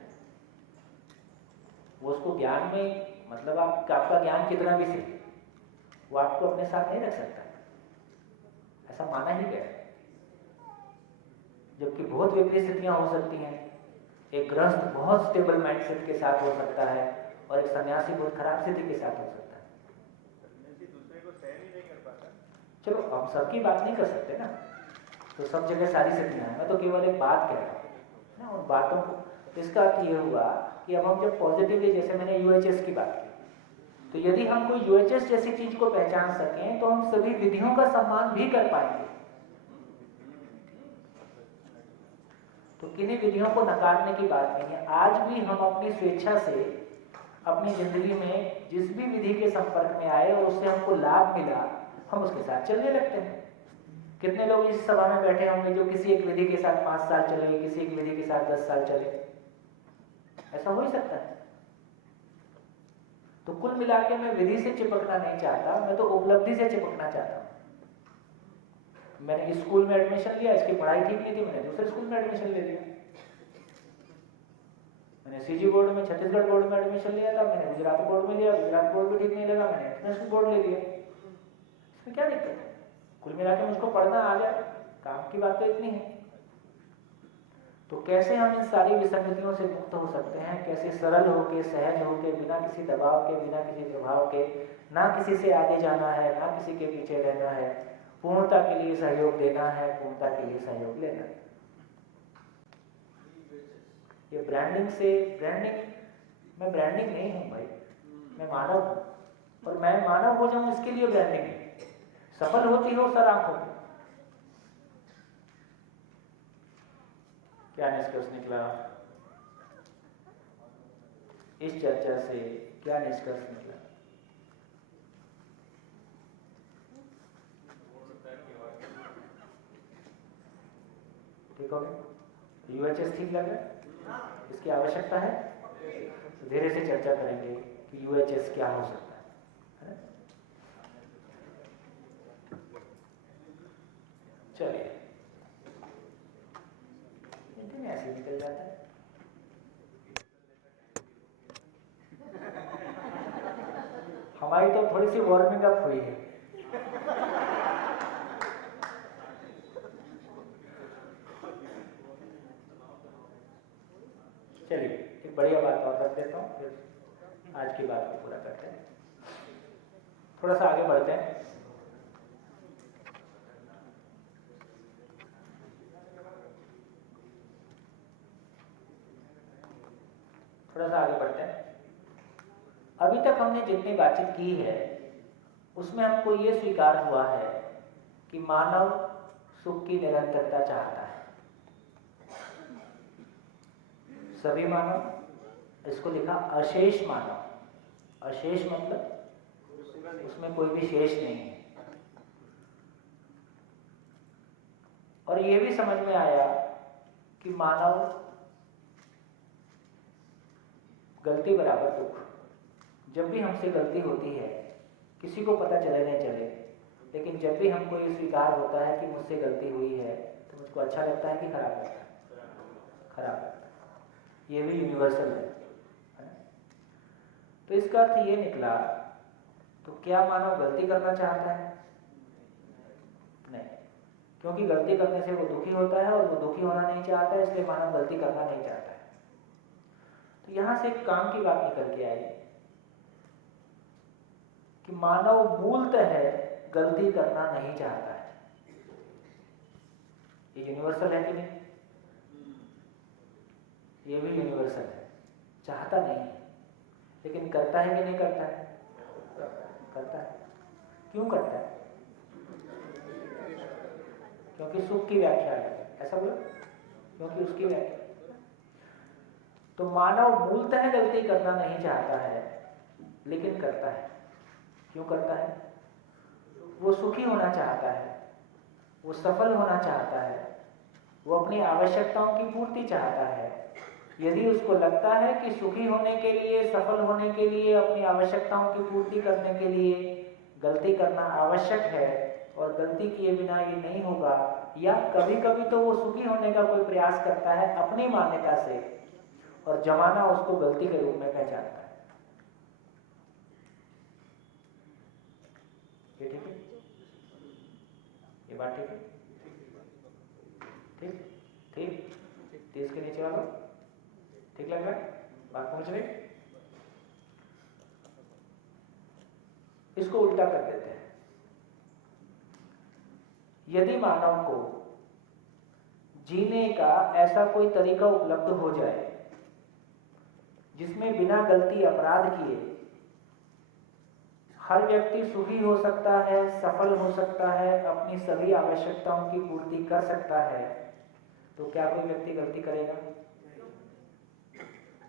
वो। उसको ज्ञान में मतलब आपका ज्ञान कितना भी सही, वो आपको अपने साथ नहीं रख सकता, ऐसा माना ही गया। जबकि बहुत विपरीत स्थितियां हो सकती हैं। एक गृहस्थ बहुत स्टेबल माइंडसेट के साथ हो सकता है और एक सन्यासी बहुत खराब स्थिति के साथ हो सकता है। दूसरे को सहन ही नहीं कर पाता। चलो हम सबकी बात नहीं कर सकते ना, तो सब जगह सारी स्थितियां हैं। मैं तो केवल एक बात कह रहा हूँ ना, उन बातों को। इसका अर्थ ये हुआ कि अब हम जब पॉजिटिवली, जैसे मैंने यूएचएस की बात की, तो यदि हम कोई यूएचएस जैसी चीज को पहचान सकें तो हम सभी विधियों का सम्मान भी कर पाएंगे। तो किन्हीं विधियों को नकारने की बात नहीं है। आज भी हम अपनी स्वेच्छा से अपनी जिंदगी में जिस भी विधि के संपर्क में आए और उससे हमको लाभ मिला, हम उसके साथ चलने लगते हैं। कितने लोग इस सभा में बैठे होंगे जो किसी एक विधि के साथ 5 साल चले, किसी एक विधि के साथ 10 साल चले? ऐसा हो ही सकता है। तो कुल मिला के मैं विधि से चिपकना नहीं चाहता, मैं तो उपलब्धि से चिपकना चाहता हूँ। मैंने इस स्कूल में एडमिशन लिया, इसकी पढ़ाई ठीक नहीं थी, मैंने दूसरे स्कूल में एडमिशन ले लिया। मैंने सीजी बोर्ड में, छत्तीसगढ़ बोर्ड में एडमिशन लिया था, मैंने गुजरात बोर्ड में लिया, गुजरात बोर्ड भी ठीक नहीं लगा, मैंने इंटरनेशनल बोर्ड ले लिया। इसमें क्या दिक्कत है? कुल मिला के मुझको पढ़ना आ जाए, काम की बात तो इतनी है। तो कैसे हम इन सारी विसंगतियों से मुक्त हो सकते हैं? कैसे सरल होके, सहज होके, बिना किसी दबाव के, बिना किसी प्रभाव के, ना किसी से आगे जाना है, ना किसी के पीछे रहना है, पूर्णता के लिए सहयोग देना है, पूर्णता के लिए सहयोग लेना है। ये ब्रांडिंग से, मैं ब्रांडिंग नहीं हूं भाई, मैं मानव हूं, और मैं मानव हो जाऊं इसके लिए ब्रांडिंग है। सफल होती हो सर आंखों में। क्या निष्कर्ष निकला इस चर्चा से? क्या निष्कर्ष निकला? ठीक हो गया? यूएचएस ठीक लग रहा है? इसकी आवश्यकता है तो धीरे से चर्चा करेंगे कि यूएचएस क्या हो सकता है ना? चलिए, दिन ऐसे निकल जाता है। हमारी तो थोड़ी सी वार्मिंग अप हुई है। चलिए एक बढ़िया बात और रख देता हूँ, फिर आज की बात को पूरा करते हैं। थोड़ा सा आगे बढ़ते हैं। थोड़ा सा आगे बढ़ते हैं। अभी तक हमने जितनी बातचीत की है उसमें हमको ये स्वीकार हुआ है कि मानव सुख की निरंतरता चाहता है। सभी मानव, इसको लिखा अशेष मानव। अशेष मतलब उसमें कोई भी शेष नहीं है। और ये भी समझ में आया कि मानव गलती बराबर दुख। जब भी हमसे गलती होती है, किसी को पता चले नहीं चले, लेकिन जब भी हमको ये स्वीकार होता है कि मुझसे गलती हुई है, तो मुझको अच्छा लगता है कि खराब लगता है? खराब लगता है। ये भी यूनिवर्सल है। तो इसका अर्थ ये निकला, तो क्या मानव गलती करना चाहता है? नहीं, क्योंकि गलती करने से वो दुखी होता है और वो दुखी होना नहीं चाहता है, इसलिए मानव गलती करना नहीं चाहता है। तो यहां से एक काम की बात निकल के आई कि मानव मूलतः गलती करना नहीं चाहता है। ये यूनिवर्सल है कि नहीं? ये भी यूनिवर्सल है। चाहता नहीं है, लेकिन करता है कि नहीं करता है? करता है। क्यों करता है? क्योंकि सुख की व्याख्या है, ऐसा बोला? क्योंकि उसकी व्याख्या। तो मानव मूलतः गलती करना नहीं चाहता है, लेकिन करता है। क्यों करता है? वो सुखी होना चाहता है, वो सफल होना चाहता है, वो अपनी आवश्यकताओं की पूर्ति चाहता है। यदि उसको लगता है कि सुखी होने के लिए, सफल होने के लिए, अपनी आवश्यकताओं की पूर्ति करने के लिए गलती करना आवश्यक है और गलती किए बिना ये नहीं होगा, या कभी कभी तो वो सुखी होने का कोई प्रयास करता है अपनी मान्यता से, और जमाना उसको गलती के रूप में पहचानता है। ये ठीक है? ये बात ठीक है? ठीक ठीक 30 के नीचे वाला ठीक लग रहा है? बात पहुंच रही? इसको उल्टा कर देते हैं। यदि मानव को जीने का ऐसा कोई तरीका उपलब्ध हो जाए जिसमें बिना गलती, अपराध किए हर व्यक्ति सुखी हो सकता है, सफल हो सकता है, अपनी सभी आवश्यकताओं की पूर्ति कर सकता है, तो क्या कोई व्यक्ति गलती करेगा?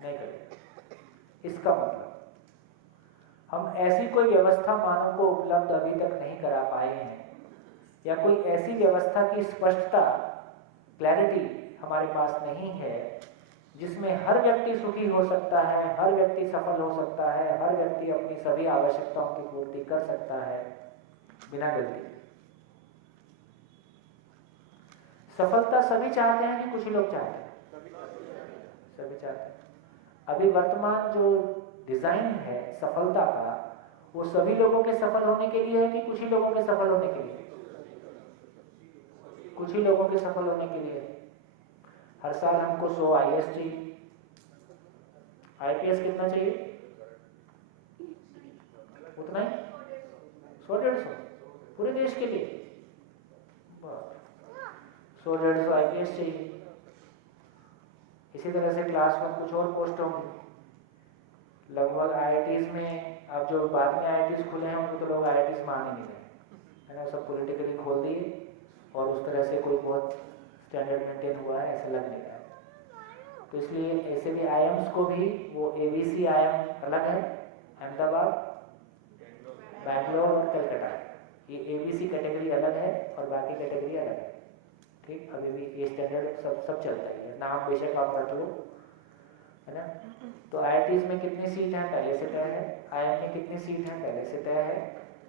नहीं करेगा। इसका मतलब हम ऐसी कोई व्यवस्था मानव को उपलब्ध अभी तक नहीं करा पाए हैं, या कोई ऐसी व्यवस्था की स्पष्टता, क्लैरिटी हमारे पास नहीं है जिसमें हर व्यक्ति सुखी हो सकता है, हर व्यक्ति सफल हो सकता है, हर व्यक्ति अपनी सभी आवश्यकताओं की पूर्ति कर सकता है बिना गलती। सफलता सभी चाहते हैं कि कुछ ही लोग चाहते हैं? सभी चाहते हैं। अभी वर्तमान जो डिजाइन है सफलता का, वो सभी लोगों के सफल होने के लिए है कि कुछ ही लोगों के सफल होने के लिए? कुछ ही लोगों के सफल होने के लिए। हर साल हमको 100 IAS चाहिए। IPS कितना चाहिए? उतना ही? 100-150 पूरे देश के लिए? 100-150 IPS चाहिए। इसी तरह से क्लास में कुछ और पोस्ट होंगे। लगभग IITs में, अब जो बाद में IITs खुले हैं उनको तो लोग IITs मान ही नहीं रहे, है ना? सब पॉलिटिकली खोल दिए और उस तरह से कोई बहुत स्टैंडर्ड मेंटेन हुआ है ऐसा लग नहीं रहा है। तो इसलिए ऐसे भी IIMs को भी वो ABC IIM अलग है, अहमदाबाद, बैंगलोर और कलकत्ता, ये ABC कैटेगरी अलग है और बाकी कैटेगरी अलग है। ठीक, अभी भी ये स्टैंडर्ड सब चलता है, नाम बेशक आप रख लो, है ना? तो IITs में कितनी सीट है पहले से तय है, IIM में कितनी सीट है पहले से तय है।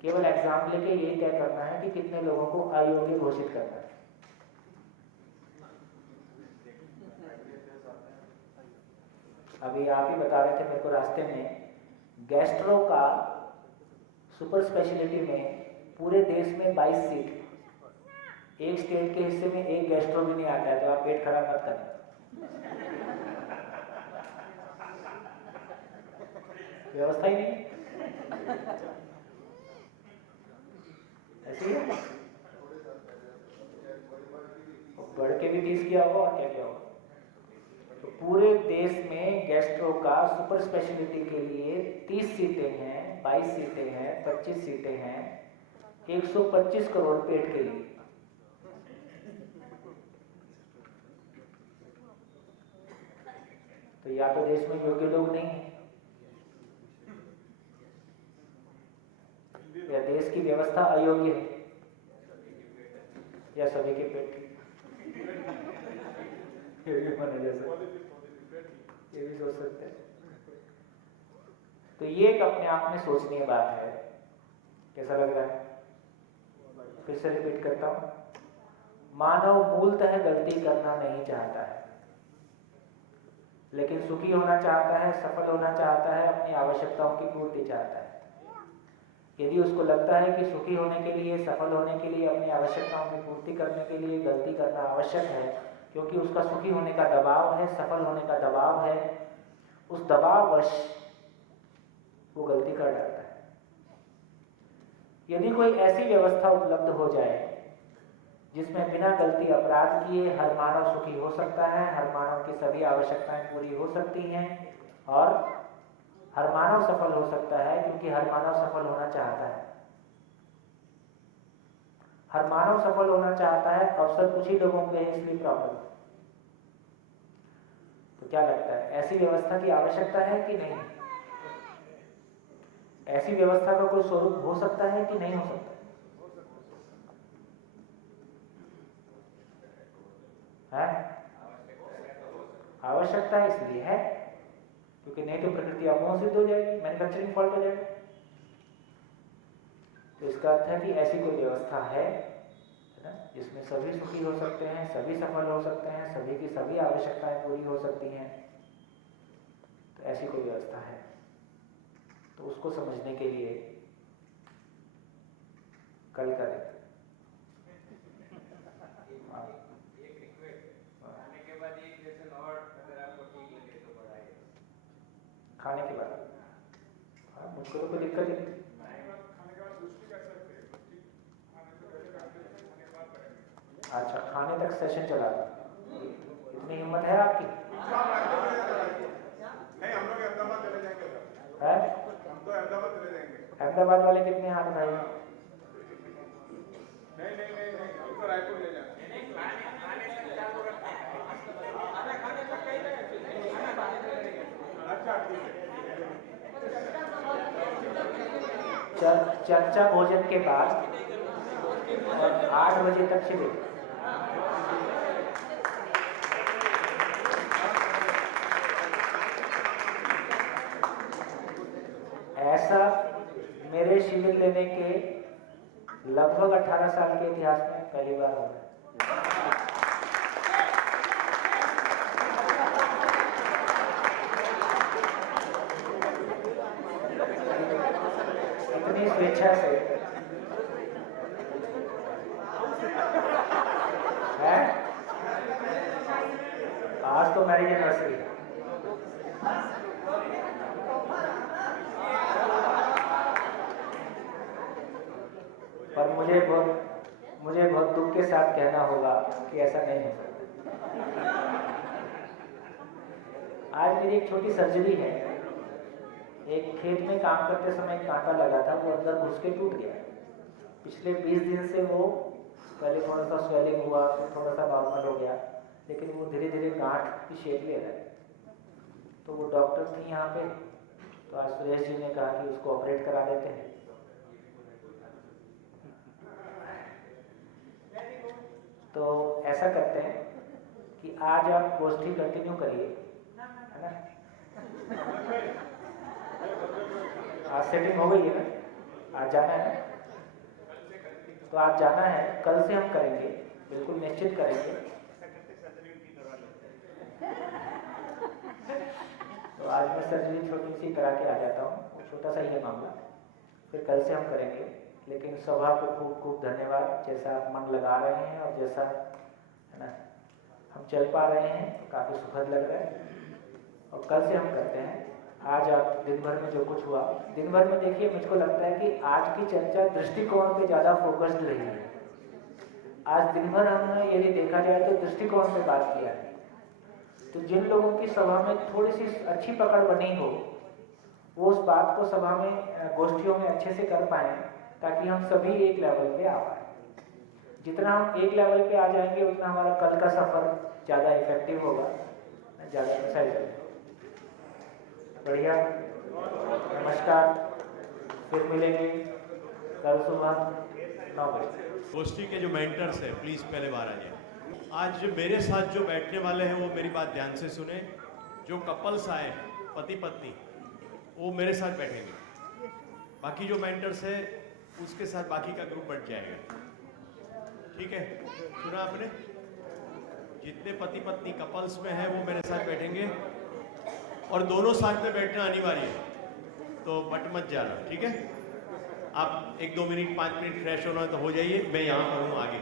केवल एग्जाम लेके ये तय करना है कि कितने लोगों को अयोग्य घोषित करना है। अभी आप ही बता रहे थे मेरे को रास्ते में, गैस्ट्रो का सुपर स्पेशलिटी में पूरे देश में 22 सीट, एक स्टेट के हिस्से में एक गैस्ट्रो भी नहीं आता है, तो आप पेट खराब मत करना। व्यवस्था ही नहीं ऐसी है। बढ़ के भी 30 किया होगा और क्या किया होगा। तो पूरे देश में गैस्ट्रो का सुपर स्पेशलिटी के लिए 30 सीटें हैं, 22 सीटें हैं, 25 सीटें हैं, 125 करोड़ पेट के लिए। तो या तो देश में योग्य लोग नहीं हैं, या देश की व्यवस्था अयोग्य है, या सभी के पेट ये भी सोच सकते हैं। तो ये एक अपने आप में सोचनीय बात है। कैसा लग रहा है? फिर से रिपीट करता हूं, मानव मूलतः गलती करना नहीं चाहता है, लेकिन सुखी होना चाहता है, सफल होना चाहता है, अपनी आवश्यकताओं की पूर्ति चाहता है। यदि उसको लगता है कि सुखी होने के लिए, सफल होने के लिए, अपनी आवश्यकताओं की पूर्ति करने के लिए गलती करना आवश्यक है, क्योंकि उसका सुखी होने का दबाव है, सफल होने का दबाव है, उस दबाववश वो गलती कर डालता है। यदि कोई ऐसी व्यवस्था उपलब्ध हो जाए जिसमें बिना गलती अपराध किए हर मानव सुखी हो सकता है, हर मानव की सभी आवश्यकताएं पूरी हो सकती हैं और हर मानव सफल हो सकता है, क्योंकि हर मानव सफल होना चाहता है। हर मानव सफल होना चाहता है, अवसर कुछ ही लोगों के हैं, इसलिए प्रॉब्लम। तो क्या लगता है, ऐसी व्यवस्था की आवश्यकता है कि नहीं? ऐसी व्यवस्था का कोई स्वरूप हो सकता है कि नहीं हो सकता? है आवश्यकता इसलिए है क्योंकि नहीं तो प्रकृति अमोह सिद्ध हो जाएगी, मैन्युफैक्चरिंग फॉल्ट हो जाएगा। तो इसका अर्थ है कि ऐसी कोई व्यवस्था है ना, जिसमें सभी सुखी हो सकते हैं, सभी सफल हो सकते हैं, सभी की सभी आवश्यकताएं पूरी हो सकती हैं। तो ऐसी कोई व्यवस्था है। तो उसको समझने के लिए कल करें। खाने के बाद मुझको तो कोई दिक्कत ही नहीं। अच्छा, खाने तक सेशन चला था, इतनी हिम्मत है आपकी? नहीं, हम लोग अहमदाबाद चले जाएंगे। है? हम तो अहमदाबाद चले जाएंगे। अहमदाबाद वाले कितने हाथ उठाए? नहीं, हम तो रायपुर ले जाएंगे। अच्छा, ठीक है। चर्चा भोजन के बाद और 8 बजे तक शिविर। ऐसा मेरे शिविर लेने के लगभग 18 साल के इतिहास में पहली बार हो रहा है। इतनी स्वेच्छा से है। आज तो मैरिज एनिवर्सरी है। पर मुझे बहुत दुख के साथ कहना होगा कि ऐसा नहीं हो सकता। आज मेरी एक छोटी सर्जरी है। एक खेत में काम करते समय एक कांटा लगा था, वो अंदर घुस के टूट गया। पिछले 20 दिन से वो पहले थोड़ा सा स्वेलिंग हुआ, फिर थोड़ा सा नॉर्मल हो गया, लेकिन वो धीरे धीरे गांठ की शेप ले रहा है। तो वो डॉक्टर थी यहाँ पे, तो आज सुरेश जी ने कहा कि उसको ऑपरेट करा देते हैं। तो ऐसा करते हैं कि आज आप गोष्ठी कंटिन्यू करिए, है ना? आज सेटिंग हो गई है ना? आज जाना है, तो आज जाना है। कल से हम करेंगे, बिल्कुल निश्चित करेंगे। तो आज मैं सर्जरी छोटी सी करा के आ जाता हूँ, छोटा सा ही है मामला। फिर कल से हम करेंगे। लेकिन सभा को खूब खूब धन्यवाद, जैसा आप मन लगा रहे हैं और जैसा है ना हम चल पा रहे हैं, तो काफ़ी सुखद लग रहा है। और कल से हम करते हैं आज आप दिन भर में जो कुछ हुआ, दिन भर में देखिए मुझको लगता है कि आज की चर्चा दृष्टिकोण पे ज़्यादा फोकस्ड रही है। आज दिन भर हमने यदि देखा जाए तो दृष्टिकोण पे बात किया है। तो जिन लोगों की सभा में थोड़ी सी अच्छी पकड़ बनी हो, वो उस बात को सभा में गोष्ठियों में अच्छे से कर पाएँ, ताकि हम सभी एक लेवल पे आ पाए। जितना हम एक लेवल पे आ जाएंगे उतना हमारा कल का सफ़र ज़्यादा इफेक्टिव होगा, ज़्यादा सही होगा। बढ़िया, नमस्कार, फिर मिलेंगे कल सुबह 9 बजे। गोष्ठी के जो मेंटर्स हैं प्लीज़ पहले बाहर आ जाए। आज मेरे साथ जो बैठने वाले हैं वो मेरी बात ध्यान से सुने। जो कपल्स आए पति पत्नी वो मेरे साथ बैठेंगे, बाकी जो मेंटर्स है उसके साथ बाकी का ग्रुप बैठ जाएगा। ठीक है, सुना आपने? जितने पति पत्नी कपल्स में हैं वो मेरे साथ बैठेंगे और दोनों साथ में बैठना अनिवार्य है, तो बट मत जाना। ठीक है, आप 1-2 मिनट 5 मिनट फ्रेश होना तो हो जाइए, मैं यहाँ पर हूँ आगे।